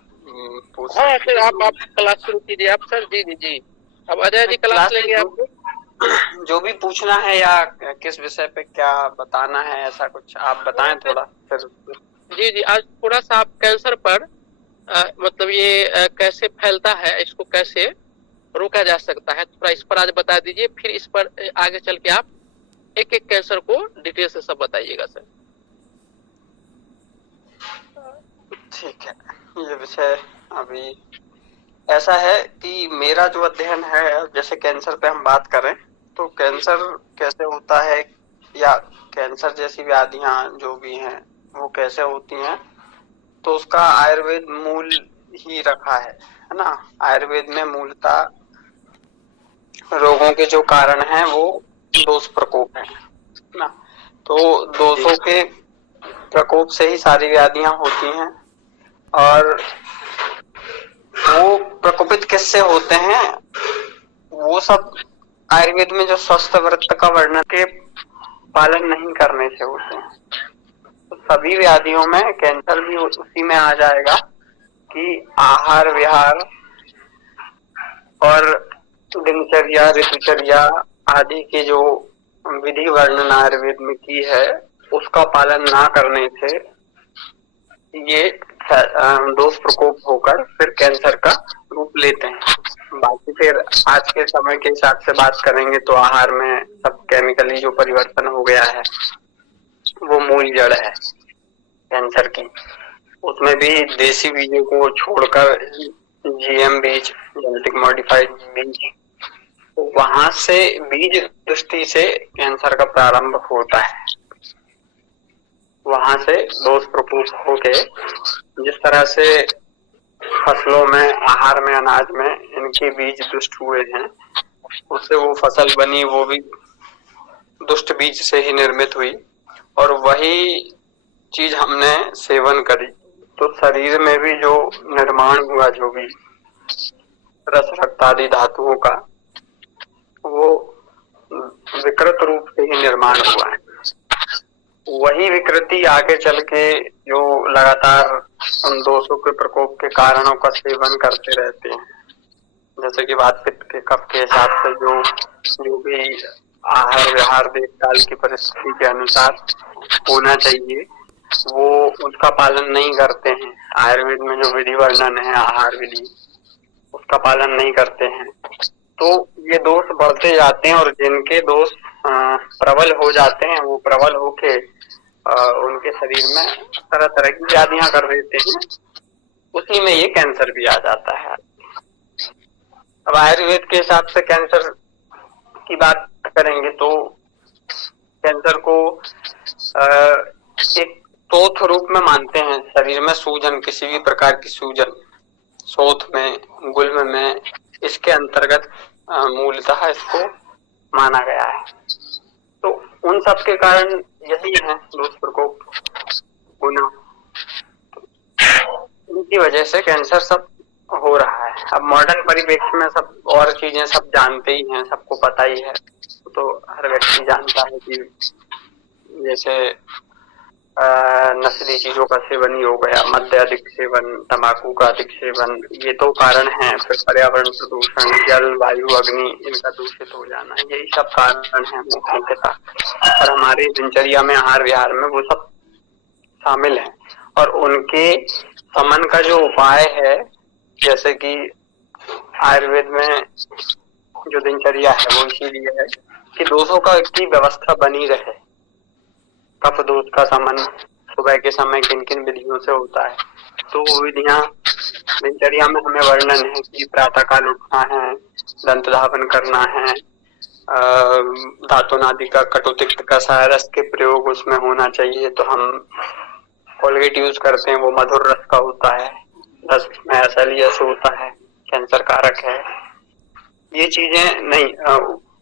पूछ। हाँ फिर आप क्लास शुरू कीजिए आप सर। जी। अब अजय जी क्लास लेंगे आपको। जो भी पूछना है या किस विषय पे क्या बताना है, ऐसा कुछ आप बताएं थोड़ा फिर। जी आज थोड़ा सा आप कैंसर पर मतलब ये कैसे फैलता है, इसको कैसे रोका जा सकता है, थोड़ा इस पर आज बता दीजिए। फिर इस पर आगे चल के आप एक कैंसर को डिटेल से सब बताइएगा सर। ठीक है। ये विषय अभी ऐसा है कि मेरा जो अध्ययन है, जैसे कैंसर पे हम बात करें तो कैंसर कैसे होता है या कैंसर जैसी व्याधियां जो भी हैं वो कैसे होती हैं, तो उसका आयुर्वेद मूल ही रखा है ना। आयुर्वेद में मूलतः रोगों के जो कारण हैं वो दोष प्रकोप है ना। तो दोषों के प्रकोप से ही सारी व्याधियां होती हैं। और वो प्रकोपित किससे होते हैं, वो सब आयुर्वेद में जो स्वस्थ व्रत का वर्णन के पालन नहीं करने से होते हैं। तो सभी व्याधियों में कैंसर भी उसी में आ जाएगा कि आहार विहार और दिनचर्या ऋतुचर्या आदि के जो विधि वर्णन आयुर्वेद में की है उसका पालन ना करने से ये दोष प्रकोप होकर फिर कैंसर का रूप लेते हैं। बाकी फिर आज के समय के हिसाब से बात करेंगे तो आहार में सब केमिकली जो परिवर्तन हो गया है वो मूल जड़ है कैंसर की। उसमें भी देसी बीजों को छोड़कर जीएम बीज, जेनेटिक मॉडिफाइड बीज, तो वहां से बीज दृष्टि से कैंसर का प्रारंभ होता है। वहां से दोष प्रकोप होके जिस तरह से फसलों में, आहार में, अनाज में इनके बीज दुष्ट हुए हैं, उससे वो फसल बनी, वो भी दुष्ट बीज से ही निर्मित हुई और वही चीज हमने सेवन करी तो शरीर में भी जो निर्माण हुआ, जो भी रस, रक्त आदि धातुओं का, वो विकृत रूप से ही निर्माण हुआ है। वही विकृति आगे चल के जो लगातार उन दोषों के प्रकोप के कारणों का सेवन करते रहते हैं, जैसे कि वात पित्त के कफ के हिसाब से जो भी आहार विहार देश काल की परिस्थिति के अनुसार होना चाहिए वो उसका पालन नहीं करते हैं। आयुर्वेद में जो विधि वर्णन है आहार विधि, उसका पालन नहीं करते हैं तो ये दोष बढ़ते जाते हैं और जिनके दोष प्रबल हो जाते हैं वो प्रबल होके उनके शरीर में तरह तरह की व्याधियां कर देते हैं। उसी में ये कैंसर भी आ जाता है। अब आयुर्वेद के हिसाब से कैंसर की बात करेंगे तो कैंसर को एक शोथ रूप में मानते हैं। शरीर में सूजन, किसी भी प्रकार की सूजन, शोथ में, गुल्म में, इसके अंतर्गत मूलतः इसको माना गया है। तो उन सब के कारण यही है दोष प्रकोप होना, इनकी वजह से कैंसर सब हो रहा है। अब मॉडर्न परिप्रेक्ष्य में सब और चीजें सब जानते ही हैं, सबको पता ही है, तो हर व्यक्ति जानता है कि जैसे नस्ली चीजों का सेवन ही हो गया, मद्य अधिक सेवन, तंबाकू का अधिक सेवन, ये तो कारण है। फिर पर्यावरण प्रदूषण, जल, वायु, अग्नि, इनका दूषित हो जाना, यही सब कारण है मुख्यतः। और हमारी दिनचर्या में, आहार विहार में वो सब शामिल है और उनके शमन का जो उपाय है, जैसे कि आयुर्वेद में जो दिनचर्या है वो इसीलिए है कि दोषों की व्यवस्था बनी रहे। कफ दोष का शमन सुबह के समय किन किन विधियों से होता है, तो वो विधियां दिनचर्या में हमें वर्णन है कि प्रातः काल उठना है, दंत धावन करना है, दातुन आदि का कटुतिक्त का रस के प्रयोग उसमें होना चाहिए। तो हम कोलगेट यूज करते हैं, वो मधुर रस का होता है, रस में एसिलियस होता है, कैंसर कारक है। ये चीजें नहीं,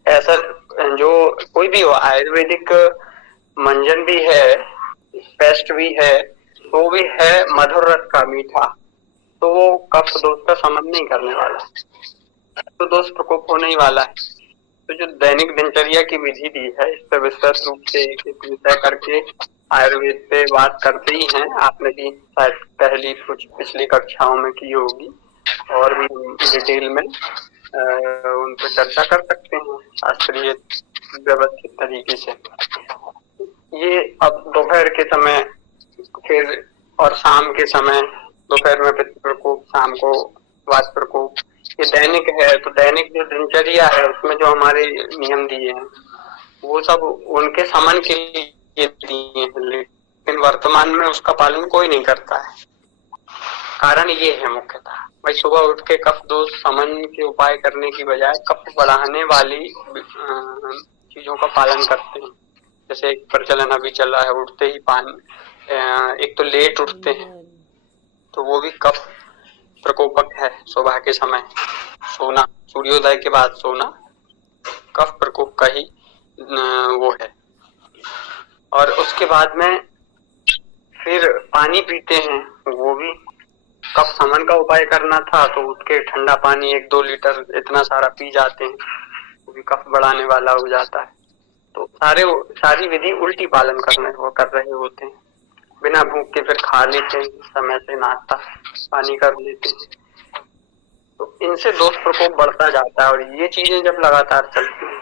ऐसा जो कोई भी हो, आयुर्वेदिक मंजन भी है, पेस्ट भी है, वो भी है मधुर रस का, मीठा, तो वो कफ दोष का शमन नहीं करने वाला, तो दोष प्रकोप होने ही वाला है। तो जो दैनिक दिनचर्या की विधि दी है, इस पर विस्तृत रूप से एक विषय करके आयुर्वेद पे बात करते ही हैं। आपने भी शायद पहली कुछ पिछली कक्षाओं में की होगी और भी डिटेल में उन पर चर्चा कर सकते हैं शास्त्रीय व्यवस्थित तरीके से। ये अब दोपहर के समय फिर और शाम के समय, दोपहर में पित्त प्रकोप, शाम को वात प्रकोप, ये दैनिक है। तो दैनिक जो दिनचर्या है उसमें जो हमारे नियम दिए हैं वो सब उनके शमन के लिए दिए हैं, लेकिन वर्तमान में उसका पालन कोई नहीं करता है। कारण ये है मुख्यतः, भाई सुबह उठ के कफ दोष शमन के उपाय करने की बजाय कफ बढ़ाने वाली चीजों का पालन करते हैं। जैसे एक प्रचलन अभी चल रहा है, उठते ही पानी, एक तो लेट उठते हैं, तो वो भी कफ प्रकोपक है। सुबह के समय सोना, सूर्योदय के बाद सोना कफ प्रकोप का ही वो है। और उसके बाद में फिर पानी पीते हैं, वो भी कफ शमन का उपाय करना था, तो उठ के ठंडा पानी 1-2 लीटर इतना सारा पी जाते हैं, वो भी कफ बढ़ाने वाला हो जाता है। तो सारी विधि उल्टी पालन कर रहे होते हैं। बिना भूख के फिर खा लेते हैं, समय से नाश्ता पानी कर लेते हैं, तो इनसे दोष प्रकोप बढ़ता जाता है। और ये चीजें जब लगातार चलती हैं,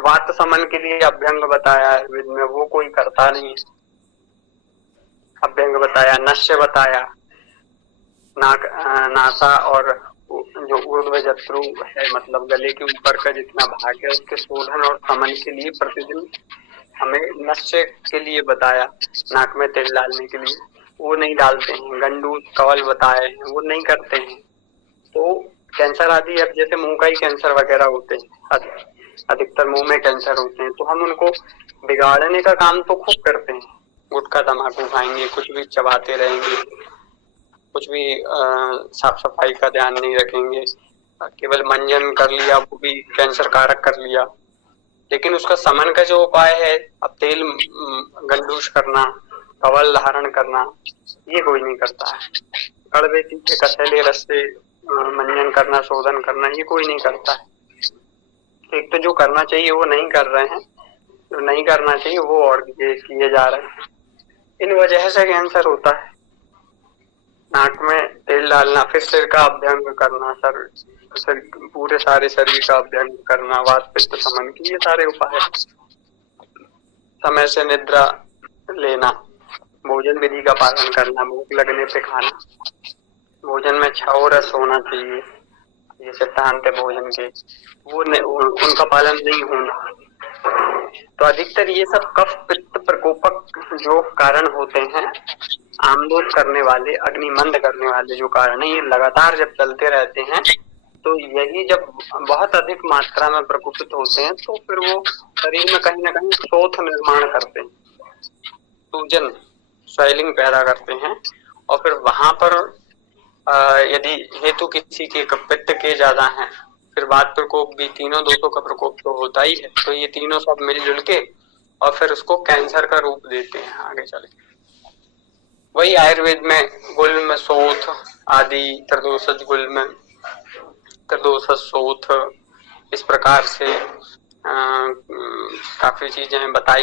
वात समन के लिए अभ्यंग बताया आयुर्वेद में, वो कोई करता नहीं है। अभ्यंग बताया, नश्य बताया, नासा और जो ऊर्ध्व जत्रु है, मतलब गले के ऊपर का जितना भाग है, उसके शोधन और समन के लिए प्रतिदिन हमें नश्य के लिए बताया, नाक में तेल डालने के लिए, वो नहीं डालते हैं। गंडू कवल बताए हैं, वो नहीं करते हैं। तो कैंसर आदि, अब जैसे मुंह का ही कैंसर वगैरह होते हैं, अधिकतर मुंह में कैंसर होते हैं, तो हम उनको बिगाड़ने का काम तो खूब करते हैं। गुटखा तम्बाकू खाएंगे, कुछ भी चबाते रहेंगे, कुछ भी साफ सफाई का ध्यान नहीं रखेंगे, केवल मंजन कर लिया, वो भी कैंसर कारक कर लिया। लेकिन उसका समन का जो उपाय है, अब तेल गंडूश करना, कवल धारण करना, ये कोई नहीं करता है। कड़वे तीखे कसैले रस से मंजन करना, शोधन करना, ये कोई नहीं करता है। एक तो जो करना चाहिए वो नहीं कर रहे हैं, जो नहीं करना चाहिए वो और किए जा रहे हैं। इन वजह से कैंसर होता है। नाक में तेल डालना, फिर सिर का अभ्यंग करना, पूरे सारे शरीर का अभ्यंग करना, वात पित्त समन की, ये सारे उपाय। समय से निद्रा लेना, भोजन विधि का पालन करना, भूख लगने पे खाना, भोजन में 6 रस होना चाहिए, ये सिद्धांत है भोजन के, वो उनका पालन नहीं होना। तो अधिकतर ये सब कफ पित्त प्रकोपक जो कारण होते हैं, आमदोष करने वाले, अग्निमंद करने वाले जो कारण है, ये लगातार जब चलते रहते हैं, तो यही जब बहुत अधिक मात्रा में प्रकोपित होते हैं, तो फिर वो शरीर में कहीं ना कहीं शोथ निर्माण करते हैं, सूजन, स्वेलिंग पैदा करते हैं। और फिर वहां पर यदि हेतु किसी के पित्त के ज्यादा हैं, फिर वात प्रकोप भी, तीनों दोषों का प्रकोप तो होता ही है। तो ये तीनों सब मिलजुल के और फिर उसको कैंसर का रूप देते हैं आगे चले। वही आयुर्वेद में गुल्म, शोथ आदि, त्रिदोषज गुल्म, त्रिदोषज शोथ, इस प्रकार से काफी चीजें बताई